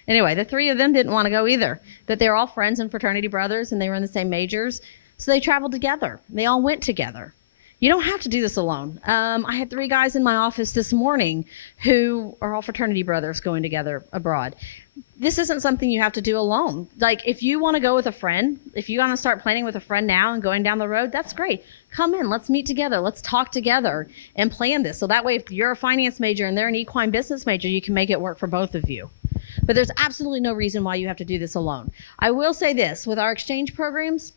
Anyway, the 3 of them didn't want to go either. But they were all friends and fraternity brothers, and they were in the same majors. So they traveled together. They all went together. You don't have to do this alone. I had 3 guys in my office this morning who are all fraternity brothers going together abroad. This isn't something you have to do alone. Like, if you want to go with a friend, if you want to start planning with a friend now and going down the road, that's great. Come in, let's meet together, let's talk together and plan this. So that way, if you're a finance major and they're an equine business major, you can make it work for both of you. But there's absolutely no reason why you have to do this alone. I will say this, with our exchange programs,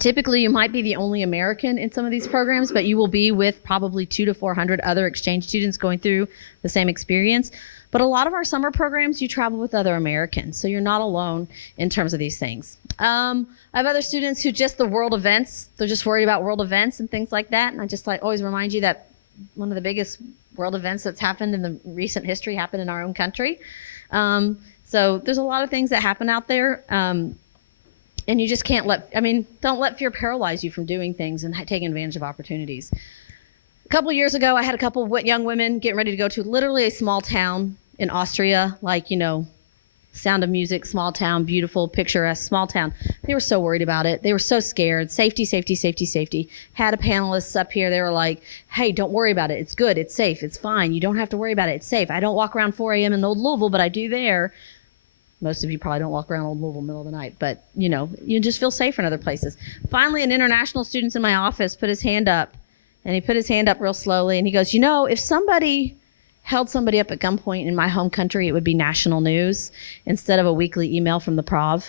typically, you might be the only American in some of these programs, but you will be with probably 200 to 400 other exchange students going through the same experience. But a lot of our summer programs, you travel with other Americans, so you're not alone in terms of these things. I have other students who just the world events, they're just worried about world events and things like that, and I just always remind you that one of the biggest world events that's happened in the recent history happened in our own country. So there's a lot of things that happen out there. And you just can't don't let fear paralyze you from doing things and taking advantage of opportunities. A couple of years ago, I had a couple of young women getting ready to go to literally a small town in Austria, Sound of Music, small town, beautiful, picturesque, small town. They were so worried about it. They were so scared. Safety, safety, safety, safety. Had a panelist up here. They were like, hey, don't worry about it. It's good. It's safe. It's fine. You don't have to worry about it. It's safe. I don't walk around 4 a.m. in Old Louisville, but I do there. Most of you probably don't walk around Old Louisville in the middle of the night, but you just feel safer in other places. Finally, an international student in my office put his hand up, and he put his hand up real slowly, and he goes, if somebody held somebody up at gunpoint in my home country, it would be national news instead of a weekly email from the prov.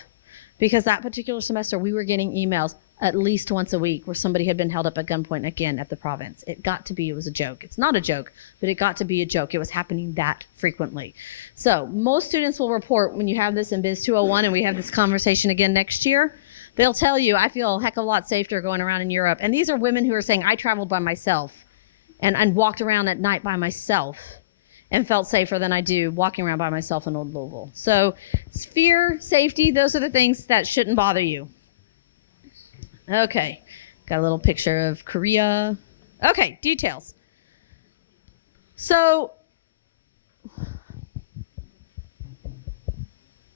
Because that particular semester, we were getting emails at least once a week where somebody had been held up at gunpoint again at the province. It was a joke. It's not a joke, but it got to be a joke. It was happening that frequently. So most students will report when you have this in Biz 201 and we have this conversation again next year, they'll tell you, I feel a heck of a lot safer going around in Europe. And these are women who are saying, I traveled by myself and walked around at night by myself and felt safer than I do walking around by myself in Old Louisville. So fear, safety, those are the things that shouldn't bother you. Okay, got a little picture of Korea. Okay, details. So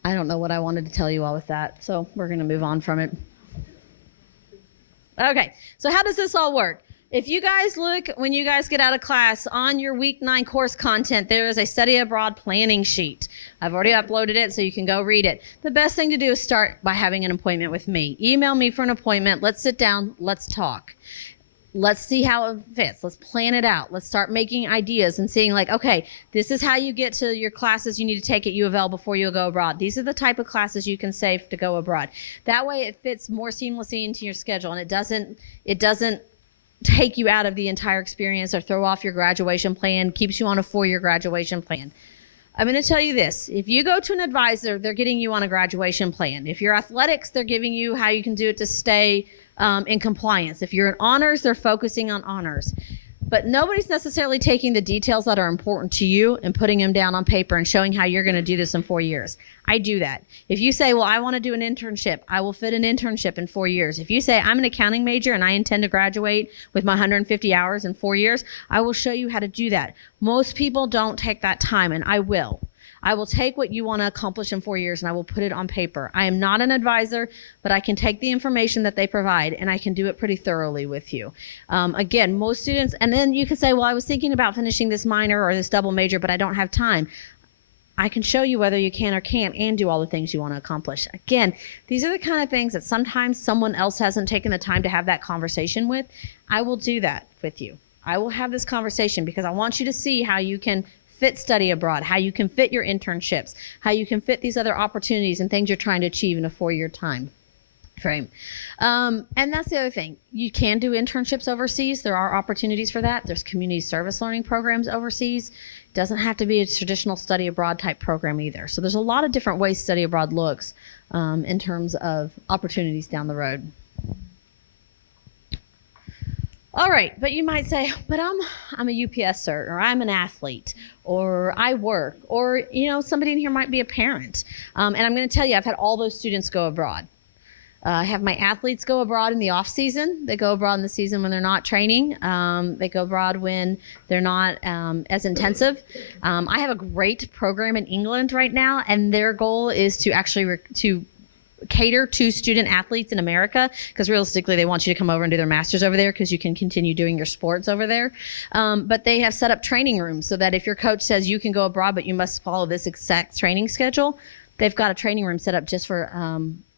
I don't know what I wanted to tell you all with that, so we're going to move on from it. Okay, so how does this all work? If you guys look, when you guys get out of class, on your week 9 course content, there is a study abroad planning sheet. I've already uploaded it, so you can go read it. The best thing to do is start by having an appointment with me. Email me for an appointment. Let's sit down. Let's talk. Let's see how it fits. Let's plan it out. Let's start making ideas and seeing like, okay, this is how you get to your classes you need to take at U of L before you go abroad. These are the type of classes you can save to go abroad. That way it fits more seamlessly into your schedule, and it doesn't take you out of the entire experience or throw off your graduation plan, keeps you on a 4-year graduation plan. I'm going to tell you this. If you go to an advisor, they're getting you on a graduation plan. If you're athletics, they're giving you how you can do it to stay in compliance. If you're in honors, they're focusing on honors. But nobody's necessarily taking the details that are important to you and putting them down on paper and showing how you're going to do this in 4 years. I do that. If you say, well, I want to do an internship, I will fit an internship in 4 years. If you say, I'm an accounting major and I intend to graduate with my 150 hours in 4 years, I will show you how to do that. Most people don't take that time, and I will. I will take what you want to accomplish in 4 years and I will put it on paper. I am not an advisor, but I can take the information that they provide and I can do it pretty thoroughly with you. Again, most students, and then you can say, well, I was thinking about finishing this minor or this double major, but I don't have time. I can show you whether you can or can't and do all the things you want to accomplish. Again, these are the kind of things that sometimes someone else hasn't taken the time to have that conversation with. I will do that with you. I will have this conversation because I want you to see how you can fit study abroad, how you can fit your internships, how you can fit these other opportunities and things you're trying to achieve in a 4-year time frame. And that's the other thing. You can do internships overseas. There are opportunities for that. There's community service learning programs overseas. It doesn't have to be a traditional study abroad type program either. So there's a lot of different ways study abroad looks in terms of opportunities down the road. All right, but you might say, but I'm a UPSer, or I'm an athlete, or I work, or somebody in here might be a parent. And I'm going to tell you, I've had all those students go abroad. I have my athletes go abroad in the off season. They go abroad in the season when they're not training. They go abroad when they're not as intensive. I have a great program in England right now, and their goal is to actually to cater to student athletes in America, because realistically they want you to come over and do their masters over there because you can continue doing your sports over there. But they have set up training rooms so that if your coach says you can go abroad but you must follow this exact training schedule, they've got a training room set up just for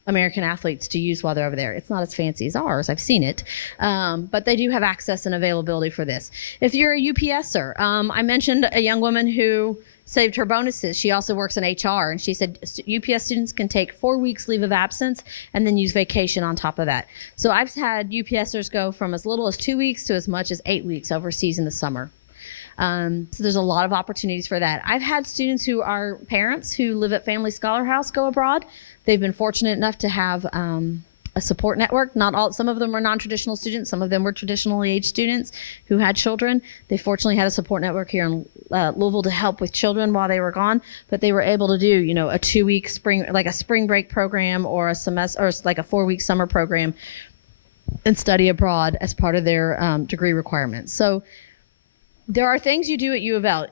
American athletes to use while they're over there. It's not as fancy as ours. I've seen it. But they do have access and availability for this. If you're a UPSer, I mentioned a young woman who saved her bonuses. She also works in HR, and she said UPS students can take 4 weeks leave of absence and then use vacation on top of that. So I've had UPSers go from as little as 2 weeks to as much as 8 weeks overseas in the summer. So there's a lot of opportunities for that. I've had students who are parents who live at Family Scholar House go abroad. They've been fortunate enough to have a support network. Not all, some of them are non-traditional students. Some of them were traditionally aged students who had children. They fortunately had a support network here in Louisville to help with children while they were gone. But they were able to do, a 2-week spring, like a spring break program, or a semester, or like a 4-week summer program, and study abroad as part of their degree requirements. So there are things you do at U of L,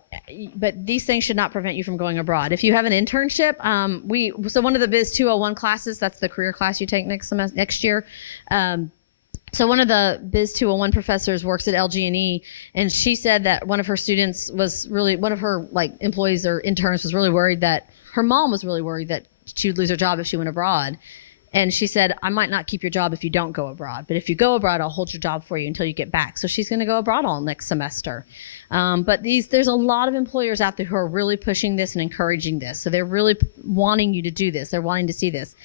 but these things should not prevent you from going abroad. If you have an internship, so one of the Biz 201 classes, that's the career class you take next year. So one of the Biz 201 professors works at LG&E, and she said that one of her students was really, one of her employees or interns was really worried that her mom was really worried that she would lose her job if she went abroad. And she said, I might not keep your job if you don't go abroad, but if you go abroad, I'll hold your job for you until you get back. So she's going to go abroad all next semester. But there's a lot of employers out there who are really pushing this and encouraging this. So they're really wanting you to do this. They're wanting to see this.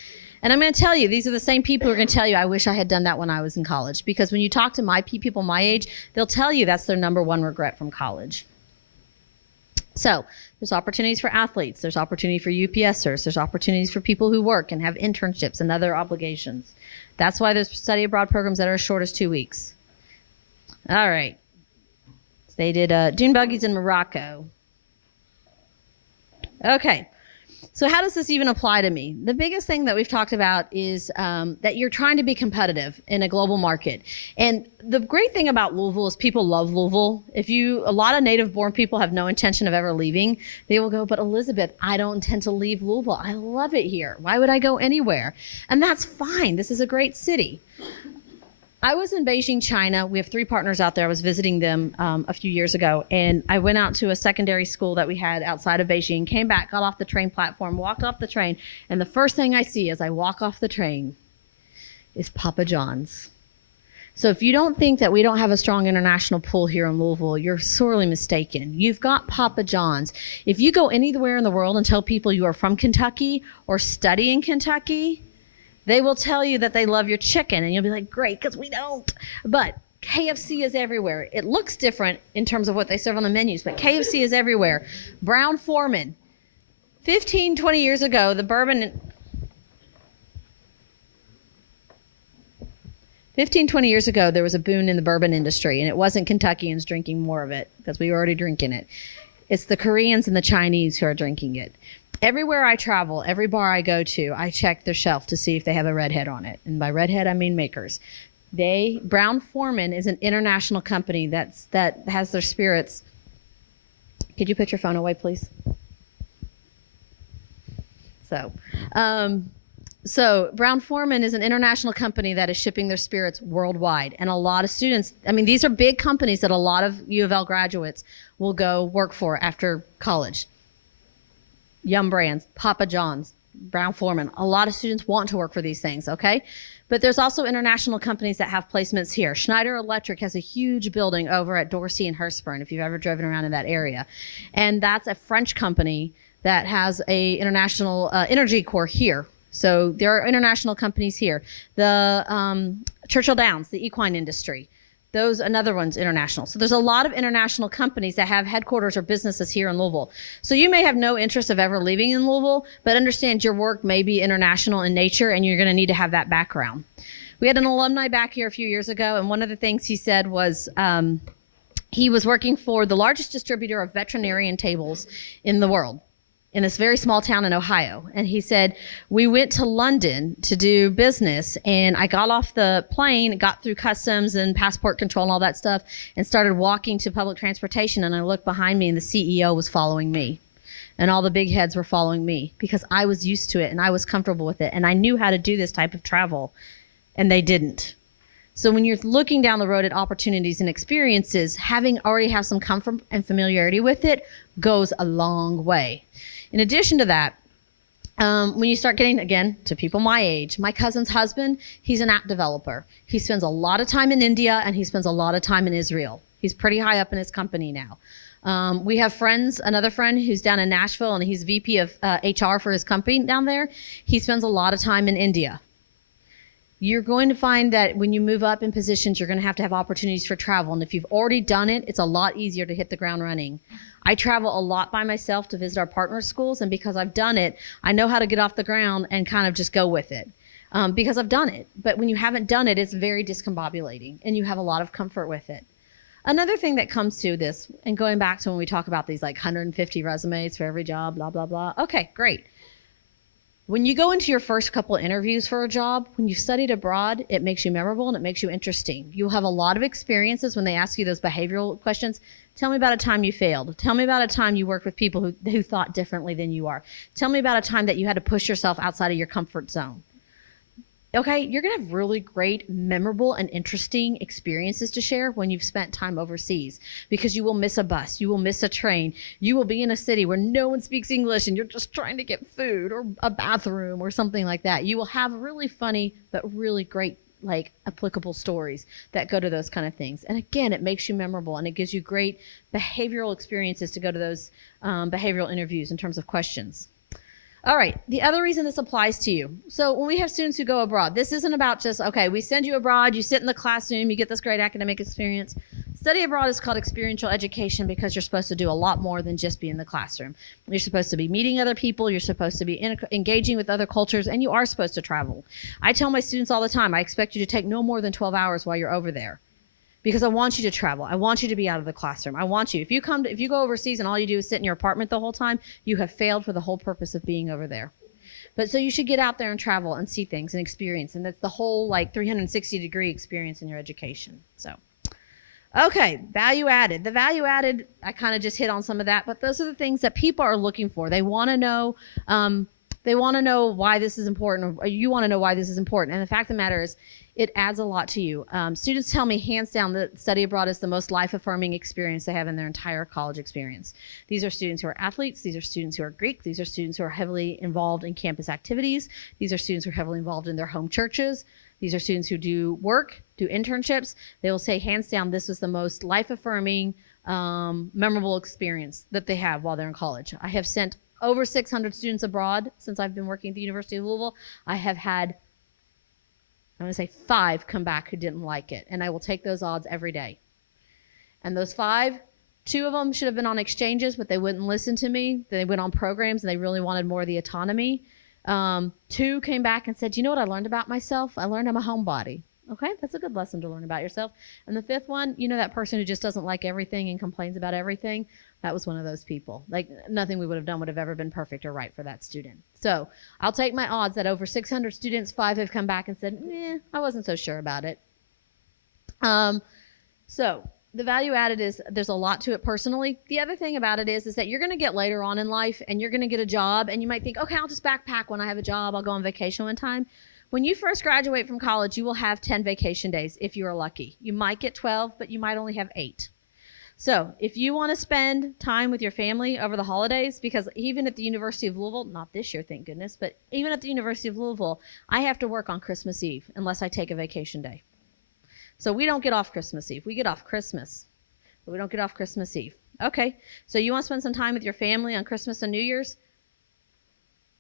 And I'm going to tell you, these are the same people who are going to tell you, I wish I had done that when I was in college. Because when you talk to people my age, they'll tell you that's their number one regret from college. So there's opportunities for athletes. There's opportunity for UPSers. There's opportunities for people who work and have internships and other obligations. That's why there's study abroad programs that are as short as 2 weeks. All right. They did dune buggies in Morocco. Okay. So how does this even apply to me? The biggest thing that we've talked about is that you're trying to be competitive in a global market. And the great thing about Louisville is people love Louisville. A lot of native-born people have no intention of ever leaving. They will go, but Elizabeth, I don't intend to leave Louisville. I love it here. Why would I go anywhere? And that's fine. This is a great city. I was in Beijing, China. We have 3 partners out there. I was visiting them a few years ago, and I went out to a secondary school that we had outside of Beijing, came back, got off the train platform, walked off the train, and the first thing I see as I walk off the train is Papa John's. So if you don't think that we don't have a strong international pool here in Louisville, you're sorely mistaken. You've got Papa John's. If you go anywhere in the world and tell people you are from Kentucky or study in Kentucky, they will tell you that they love your chicken, and you'll be like, great, because we don't. But KFC is everywhere. It looks different in terms of what they serve on the menus, but KFC is everywhere. Brown Foreman. 15, 20 years ago, the bourbon... 15, 20 years ago, there was a boom in the bourbon industry, and it wasn't Kentuckians drinking more of it, because we were already drinking it. It's the Koreans and the Chinese who are drinking it. Everywhere I travel, every bar I go to, I check their shelf to see if they have a redhead on it. And by redhead, I mean makers. Brown Foreman is an international company that has their spirits. Could you put your phone away, please? So Brown Foreman is an international company that is shipping their spirits worldwide. And a lot of students, these are big companies that a lot of U of L graduates will go work for after college. Yum Brands, Papa John's, Brown Foreman. A lot of students want to work for these things, okay? But there's also international companies that have placements here. Schneider Electric has a huge building over at Dorsey and Hurstburn, if you've ever driven around in that area. And that's a French company that has a international energy core here. So there are international companies here. The Churchill Downs, the equine industry. Another one's international. So there's a lot of international companies that have headquarters or businesses here in Louisville. So you may have no interest of ever leaving in Louisville, but understand your work may be international in nature, and you're going to need to have that background. We had an alumni back here a few years ago, and one of the things he said was he was working for the largest distributor of veterinarian tables in the world, in this very small town in Ohio. And he said, we went to London to do business, and I got off the plane, got through customs and passport control and all that stuff, and started walking to public transportation, and I looked behind me, and the CEO was following me. And all the big heads were following me because I was used to it, and I was comfortable with it, and I knew how to do this type of travel, and they didn't. So when you're looking down the road at opportunities and experiences, already have some comfort and familiarity with it goes a long way. In addition to that, when you start getting, again, to people my age, my cousin's husband, he's an app developer. He spends a lot of time in India, and he spends a lot of time in Israel. He's pretty high up in his company now. We have another friend who's down in Nashville, and he's VP of HR for his company down there. He spends a lot of time in India. You're going to find that when you move up in positions, you're going to have opportunities for travel. And if you've already done it, it's a lot easier to hit the ground running. I travel a lot by myself to visit our partner schools, and because I've done it, I know how to get off the ground and kind of just go with it because I've done it. But when you haven't done it, it's very discombobulating, and you have a lot of comfort with it. Another thing that comes to this, and going back to when we talk about these like 150 resumes for every job, blah, blah, blah. Okay, great. When you go into your first couple interviews for a job, when you've studied abroad, it makes you memorable and it makes you interesting. You'll have a lot of experiences when they ask you those behavioral questions. Tell me about a time you failed. Tell me about a time you worked with people who thought differently than you are. Tell me about a time that you had to push yourself outside of your comfort zone. Okay, you're going to have really great, memorable, and interesting experiences to share when you've spent time overseas, because you will miss a bus, you will miss a train, you will be in a city where no one speaks English and you're just trying to get food or a bathroom or something like that. You will have really funny but really great, applicable stories that go to those kind of things. And again, it makes you memorable, and it gives you great behavioral experiences to go to those behavioral interviews in terms of questions. All right, the other reason this applies to you. So when we have students who go abroad, this isn't about just, okay, we send you abroad, you sit in the classroom, you get this great academic experience. Study abroad is called experiential education because you're supposed to do a lot more than just be in the classroom. You're supposed to be meeting other people, you're supposed to be engaging with other cultures, and you are supposed to travel. I tell my students all the time, I expect you to take no more than 12 hours while you're over there. Because I want you to travel. I want you to be out of the classroom. I want you. If you go overseas and all you do is sit in your apartment the whole time, you have failed for the whole purpose of being over there. But so you should get out there and travel and see things and experience. And that's the whole 360-degree experience in your education. So, okay, value added. The value added, I kind of just hit on some of that, but those are the things that people are looking for. They want to know. They want to know why this is important, or you want to know why this is important. And the fact of the matter is, it adds a lot to you. Students tell me hands down that study abroad is the most life-affirming experience they have in their entire college experience. These are students who are athletes. These are students who are Greek. These are students who are heavily involved in campus activities. These are students who are heavily involved in their home churches. These are students who do work, do internships. They will say hands down this was the most life-affirming, memorable experience that they have while they're in college. I have sent over 600 students abroad since I've been working at the University of Louisville. I have had, I'm going to say 5 come back who didn't like it. And I will take those odds every day. And those 5, 2 of them should have been on exchanges, but they wouldn't listen to me. They went on programs and they really wanted more of the autonomy. 2 came back and said, you know what I learned about myself? I learned I'm a homebody. Okay, that's a good lesson to learn about yourself. And the 5th one, you know that person who just doesn't like everything and complains about everything? That was one of those people. Nothing we would have done would have ever been perfect or right for that student. So I'll take my odds that over 600 students, 5 have come back and said, I wasn't so sure about it. So the value added is there's a lot to it personally. The other thing about it is that you're going to get later on in life and you're going to get a job and you might think, okay, I'll just backpack when I have a job. I'll go on vacation one time. When you first graduate from college, you will have 10 vacation days if you are lucky. You might get 12, but you might only have 8. So if you want to spend time with your family over the holidays, because even at the University of Louisville, not this year, thank goodness, but even at the University of Louisville, I have to work on Christmas Eve unless I take a vacation day. So we don't get off Christmas Eve. We get off Christmas, but we don't get off Christmas Eve. Okay, so you want to spend some time with your family on Christmas and New Year's?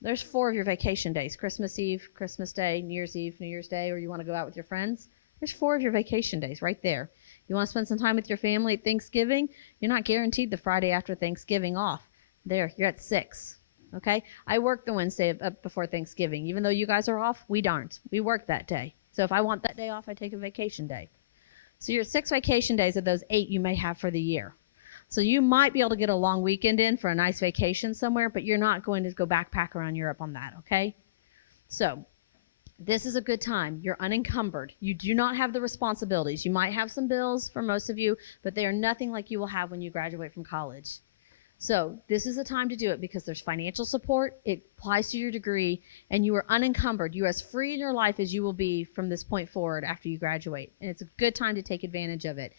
There's 4 of your vacation days: Christmas Eve, Christmas Day, New Year's Eve, New Year's Day, or you want to go out with your friends. There's 4 of your vacation days right there. You want to spend some time with your family at Thanksgiving? You're not guaranteed the Friday after Thanksgiving off. There, you're at 6. Okay? I work the Wednesday before Thanksgiving. Even though you guys are off, we aren't. We work that day. So if I want that day off, I take a vacation day. So you're at 6 vacation days of those 8 you may have for the year. So you might be able to get a long weekend in for a nice vacation somewhere, but you're not going to go backpack around Europe on that, okay? So this is a good time. You're unencumbered. You do not have the responsibilities. You might have some bills for most of you, but they are nothing like you will have when you graduate from college. So this is a time to do it because there's financial support, it applies to your degree, and you are unencumbered. You're as free in your life as you will be from this point forward after you graduate. And it's a good time to take advantage of it.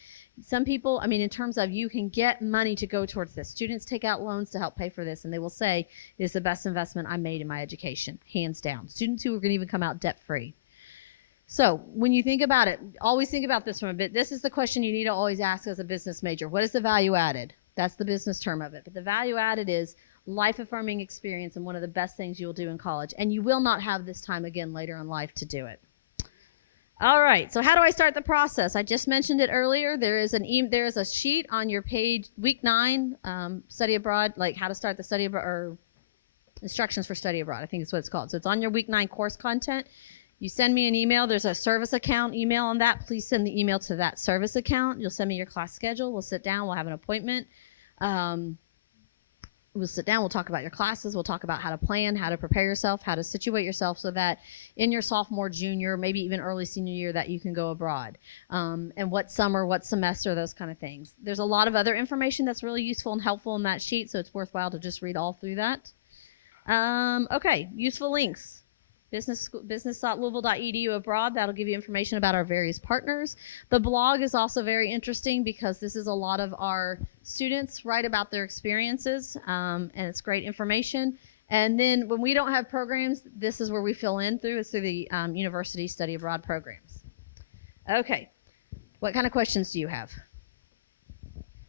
Some people, in terms of you can get money to go towards this. Students take out loans to help pay for this, and they will say, it is the best investment I made in my education, hands down. Students who are going to even come out debt-free. So when you think about it, always think about this from a bit. This is the question you need to always ask as a business major. What is the value added? That's the business term of it. But the value added is life-affirming experience and one of the best things you'll do in college. And you will not have this time again later in life to do it. All right, so how do I start the process? I just mentioned it earlier. There is a sheet on your page, week 9, study abroad, like how to start the study abroad, or instructions for study abroad, I think is what it's called. So it's on your week 9 course content. You send me an email. There's a service account email on that. Please send the email to that service account. You'll send me your class schedule. We'll sit down. We'll have an appointment. We'll sit down. We'll talk about your classes. We'll talk about how to plan, how to prepare yourself, how to situate yourself so that in your sophomore, junior, maybe even early senior year that you can go abroad. And what summer, what semester, those kind of things. There's a lot of other information that's really useful and helpful in that sheet, so it's worthwhile to just read all through that. Okay, useful links. business.louisville.edu abroad. That'll give you information about our various partners. The blog is also very interesting because this is a lot of our students write about their experiences, and it's great information. And then when we don't have programs, this is where we fill in through. It's through the university study abroad programs. Okay, what kind of questions do you have?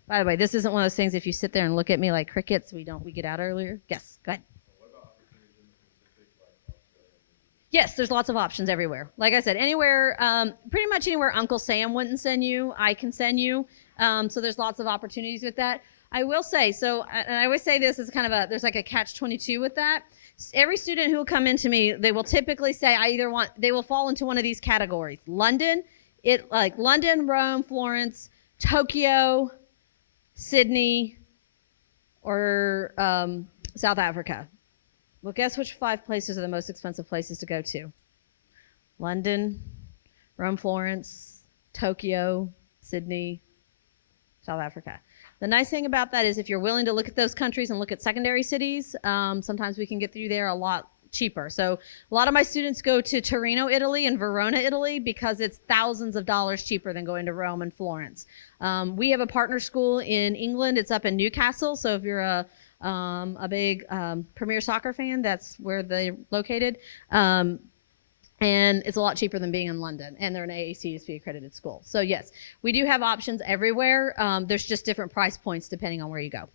By the way, this isn't one of those things if you sit there and look at me like crickets, we get out earlier. Yes, go ahead. What about opportunities in the Yes, there's lots of options everywhere. Like I said, anywhere, pretty much anywhere Uncle Sam wouldn't send you, I can send you. So there's lots of opportunities with that. I will say, so, and I always say this is kind of there's like a catch-22 with that. Every student who will come into me, they will typically say, they will fall into one of these categories. London, Rome, Florence, Tokyo, Sydney, or South Africa. Well, guess which 5 places are the most expensive places to go to? London, Rome, Florence, Tokyo, Sydney, South Africa. The nice thing about that is if you're willing to look at those countries and look at secondary cities, sometimes we can get through there a lot cheaper. So a lot of my students go to Torino, Italy and Verona, Italy because it's thousands of dollars cheaper than going to Rome and Florence. We have a partner school in England. It's up in Newcastle. So if you're a big Premier Soccer fan, that's where they're located. And it's a lot cheaper than being in London, and they're an AACSB accredited school. So yes, we do have options everywhere. There's just different price points depending on where you go.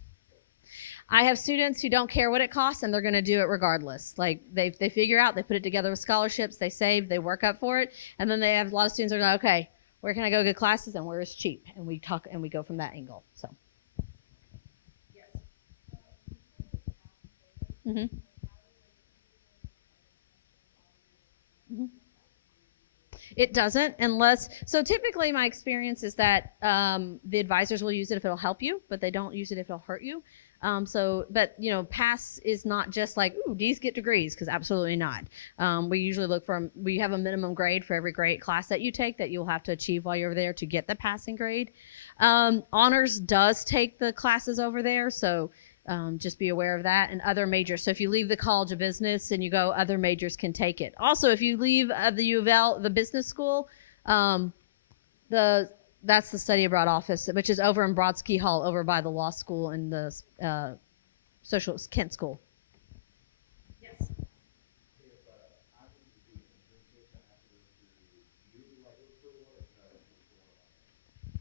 I have students who don't care what it costs, and they're going to do it regardless. Like they figure out, they put it together with scholarships, they save, they work up for it, and then they have a lot of students who are like, okay, where can I go get classes, and where is cheap? And we talk and we go from that angle. So. Yes. Mm-hmm. Mm-hmm. It doesn't so typically my experience is that the advisors will use it if it'll help you, but they don't use it if it'll hurt you. But pass is not just like, ooh, D's get degrees, because absolutely not. We usually we have a minimum grade for every grade class that you take that you'll have to achieve while you're there to get the passing grade. Honors does take the classes over there, so just be aware of that, and other majors. So if you leave the College of Business and you go, other majors can take it. Also, if you leave the U of L, the business school, that's the study abroad office, which is over in Brodsky Hall, over by the law school and the Kent School. Yes.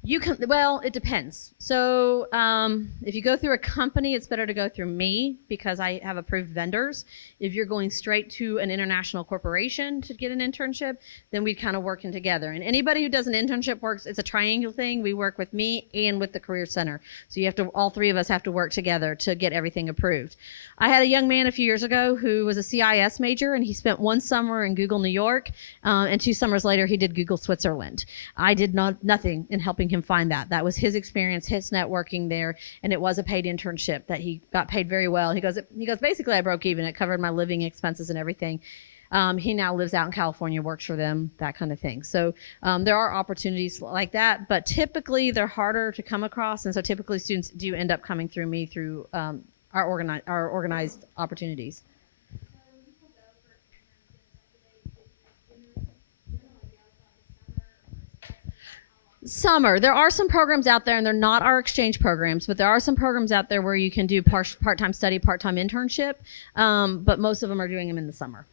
You can, well, it depends. So if you go through a company, it's better to go through me because I have approved vendors. If you're going straight to an international corporation to get an internship, then we kind of working together. And anybody who does an internship it's a triangle thing. We work with me and with the Career Center. So all 3 of us have to work together to get everything approved. I had a young man a few years ago who was a CIS major, and he spent 1 summer in Google New York, and 2 summers later he did Google Switzerland. I did nothing in helping him find that. That was his experience, his networking there, and it was a paid internship that he got paid very well. He goes, basically I broke even. It covered my living expenses and everything. He now lives out in California, works for them, that kind of thing. So there are opportunities like that, but typically they're harder to come across, and so typically students do end up coming through me through our organized opportunities. Summer. There are some programs out there, and they're not our exchange programs, but there are some programs out there where you can do part-time study, part-time internship, but most of them are doing them in the summer.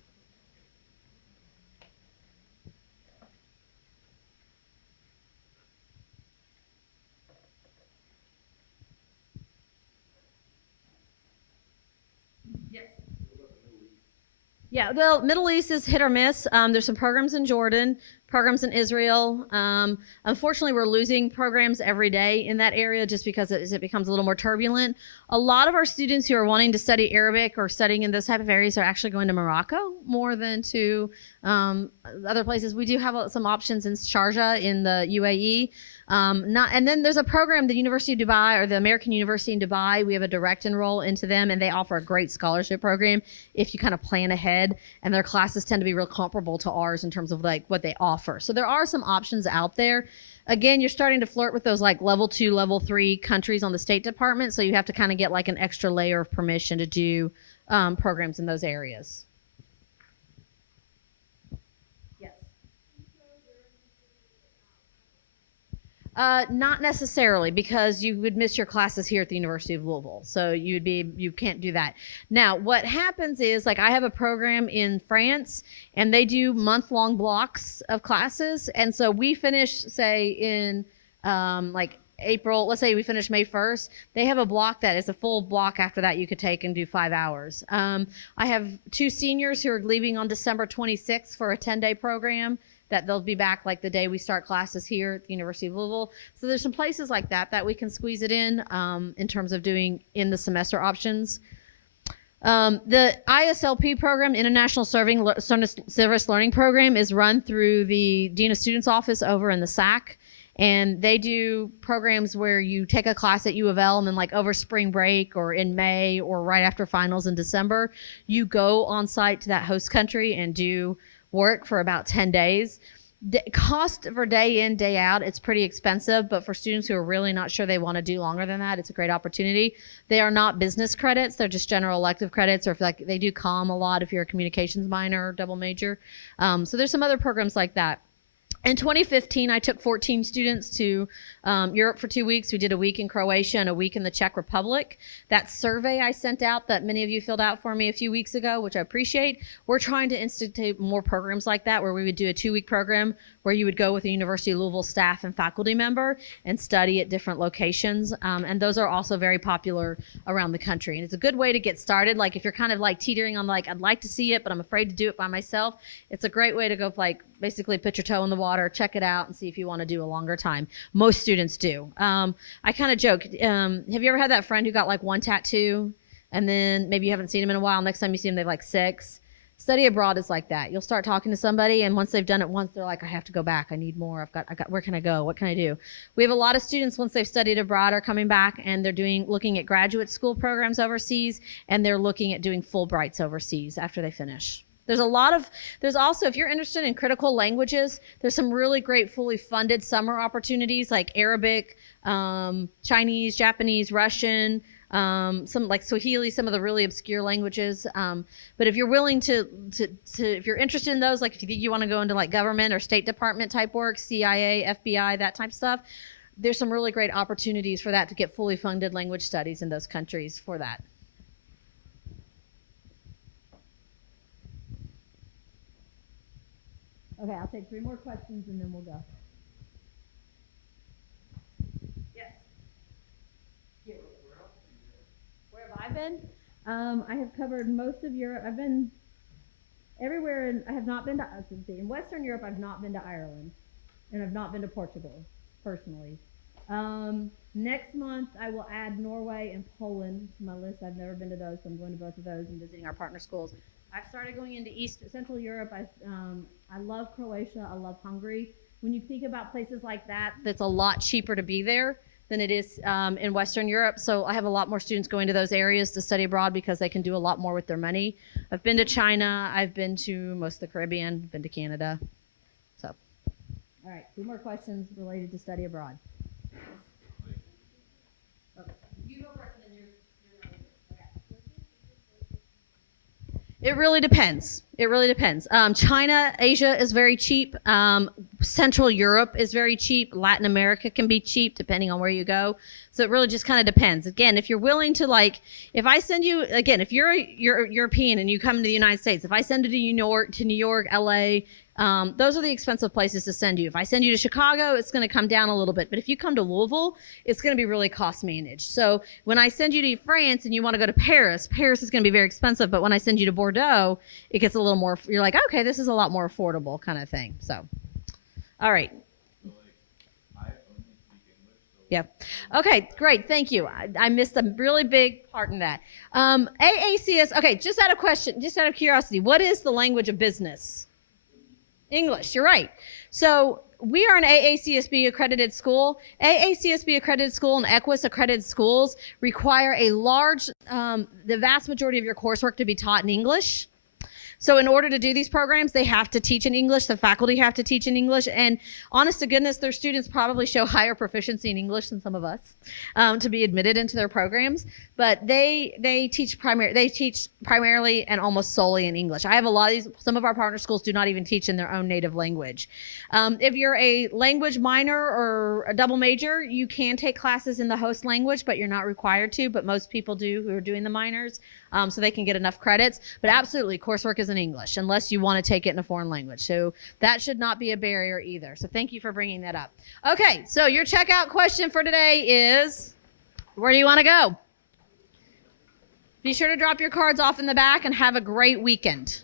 Yeah, the Middle East is hit or miss. There's some programs in Jordan, programs in Israel. Unfortunately, we're losing programs every day in that area just because it becomes a little more turbulent. A lot of our students who are wanting to study Arabic or studying in those type of areas are actually going to Morocco more than to other places. We do have some options in Sharjah in the UAE. And then there's a program, the University of Dubai or the American University in Dubai. We have a direct enroll into them, and they offer a great scholarship program if you kind of plan ahead. And their classes tend to be real comparable to ours in terms of like what they offer. So there are some options out there. Again, you're starting to flirt with those like level 2, level 3 countries on the State Department. So you have to kind of get like an extra layer of permission to do programs in those areas. Not necessarily, because you would miss your classes here at the University of Louisville. So you can't do that. Now, what happens is, like, I have a program in France, and they do month-long blocks of classes. And so we finish, say, in like April, let's say we finish May 1st, they have a block that is a full block after that you could take and do 5 hours. I have 2 seniors who are leaving on December 26th for a 10-day program that they'll be back like the day we start classes here at the University of Louisville. So there's some places like that we can squeeze it in terms of doing in the semester options. The ISLP program, International Service Learning Program, is run through the Dean of Students office over in the SAC. And they do programs where you take a class at U of L and then like over spring break or in May or right after finals in December, you go on site to that host country and do work for about 10 days. The cost for day in, day out, it's pretty expensive, but for students who are really not sure they want to do longer than that, it's a great opportunity. They are not business credits. They're just general elective credits, or if like they do COM a lot if you're a communications minor or double major. So there's some other programs like that. In 2015, I took 14 students to Europe for 2 weeks. We did a week in Croatia and a week in the Czech Republic. That survey I sent out that many of you filled out for me a few weeks ago, which I appreciate, we're trying to institute more programs like that where we would do a 2-week program where you would go with a University of Louisville staff and faculty member and study at different locations. And those are also very popular around the country. And it's a good way to get started. Like if you're kind of like teetering on like, I'd like to see it, but I'm afraid to do it by myself. It's a great way to go like basically put your toe in the water, check it out and see if you want to do a longer time. Most students do. I kind of joke. Have you ever had that friend who got like 1 tattoo and then maybe you haven't seen him in a while? Next time you see him, they have like 6. Study abroad is like that. You'll start talking to somebody, and once they've done it once, they're like, I have to go back. I need more. I got, where can I go? What can I do? We have a lot of students, once they've studied abroad, are coming back, and they're looking at graduate school programs overseas, and they're looking at doing Fulbrights overseas after they finish. There's also, if you're interested in critical languages, there's some really great fully funded summer opportunities like Arabic, Chinese, Japanese, Russian, some like Swahili, some of the really obscure languages. But if you're willing if you're interested in those, like if you think you want to go into like government or State Department type work, CIA, FBI, that type of stuff, there's some really great opportunities for that to get fully funded language studies in those countries for that. Okay, I'll take 3 more questions and then we'll go. Yes. Where have I been? I have covered most of Europe. I've been everywhere, and I have not been to, in Western Europe, I've not been to Ireland, and I've not been to Portugal, personally. Next month, I will add Norway and Poland to my list. I've never been to those, so I'm going to both of those and visiting our partner schools. I've started going into Central Europe. I love Croatia. I love Hungary. When you think about places like that, that's a lot cheaper to be there than it is in Western Europe. So I have a lot more students going to those areas to study abroad because they can do a lot more with their money. I've been to China. I've been to most of the Caribbean. I've been to Canada. So, all right, 2 more questions related to study abroad. Okay. You go first, and then you're okay. It really depends. It really depends. China, Asia is very cheap. Central Europe is very cheap. Latin America can be cheap depending on where you go. So it really just kind of depends. Again, if you're willing to if I send you, again, if you're European and you come to the United States, if I send you to New York, LA, those are the expensive places to send you. If I send you to Chicago, it's going to come down a little bit. But if you come to Louisville, it's going to be really cost managed. So when I send you to France and you want to go to Paris, Paris is going to be very expensive. But when I send you to Bordeaux, it gets a little more, you're like, okay, this is a lot more affordable kind of thing. So, all right. I only speak English. Yeah. Okay, great. Thank you. I missed a really big part in that. AACS, okay, just out of curiosity, what is the language of business? English, you're right. So we are an AACSB accredited school. AACSB accredited school and EQUIS accredited schools require the vast majority of your coursework to be taught in English. So in order to do these programs, they have to teach in English. The faculty have to teach in English. And honest to goodness, their students probably show higher proficiency in English than some of us to be admitted into their programs. But they teach primarily and almost solely in English. I have some of our partner schools do not even teach in their own native language. If you're a language minor or a double major, you can take classes in the host language, but you're not required to. But most people do who are doing the minors. so they can get enough credits. But absolutely, coursework is in English unless you want to take it in a foreign language. So that should not be a barrier either. So thank you for bringing that up. Okay, so your checkout question for today is, where do you want to go? Be sure to drop your cards off in the back and have a great weekend.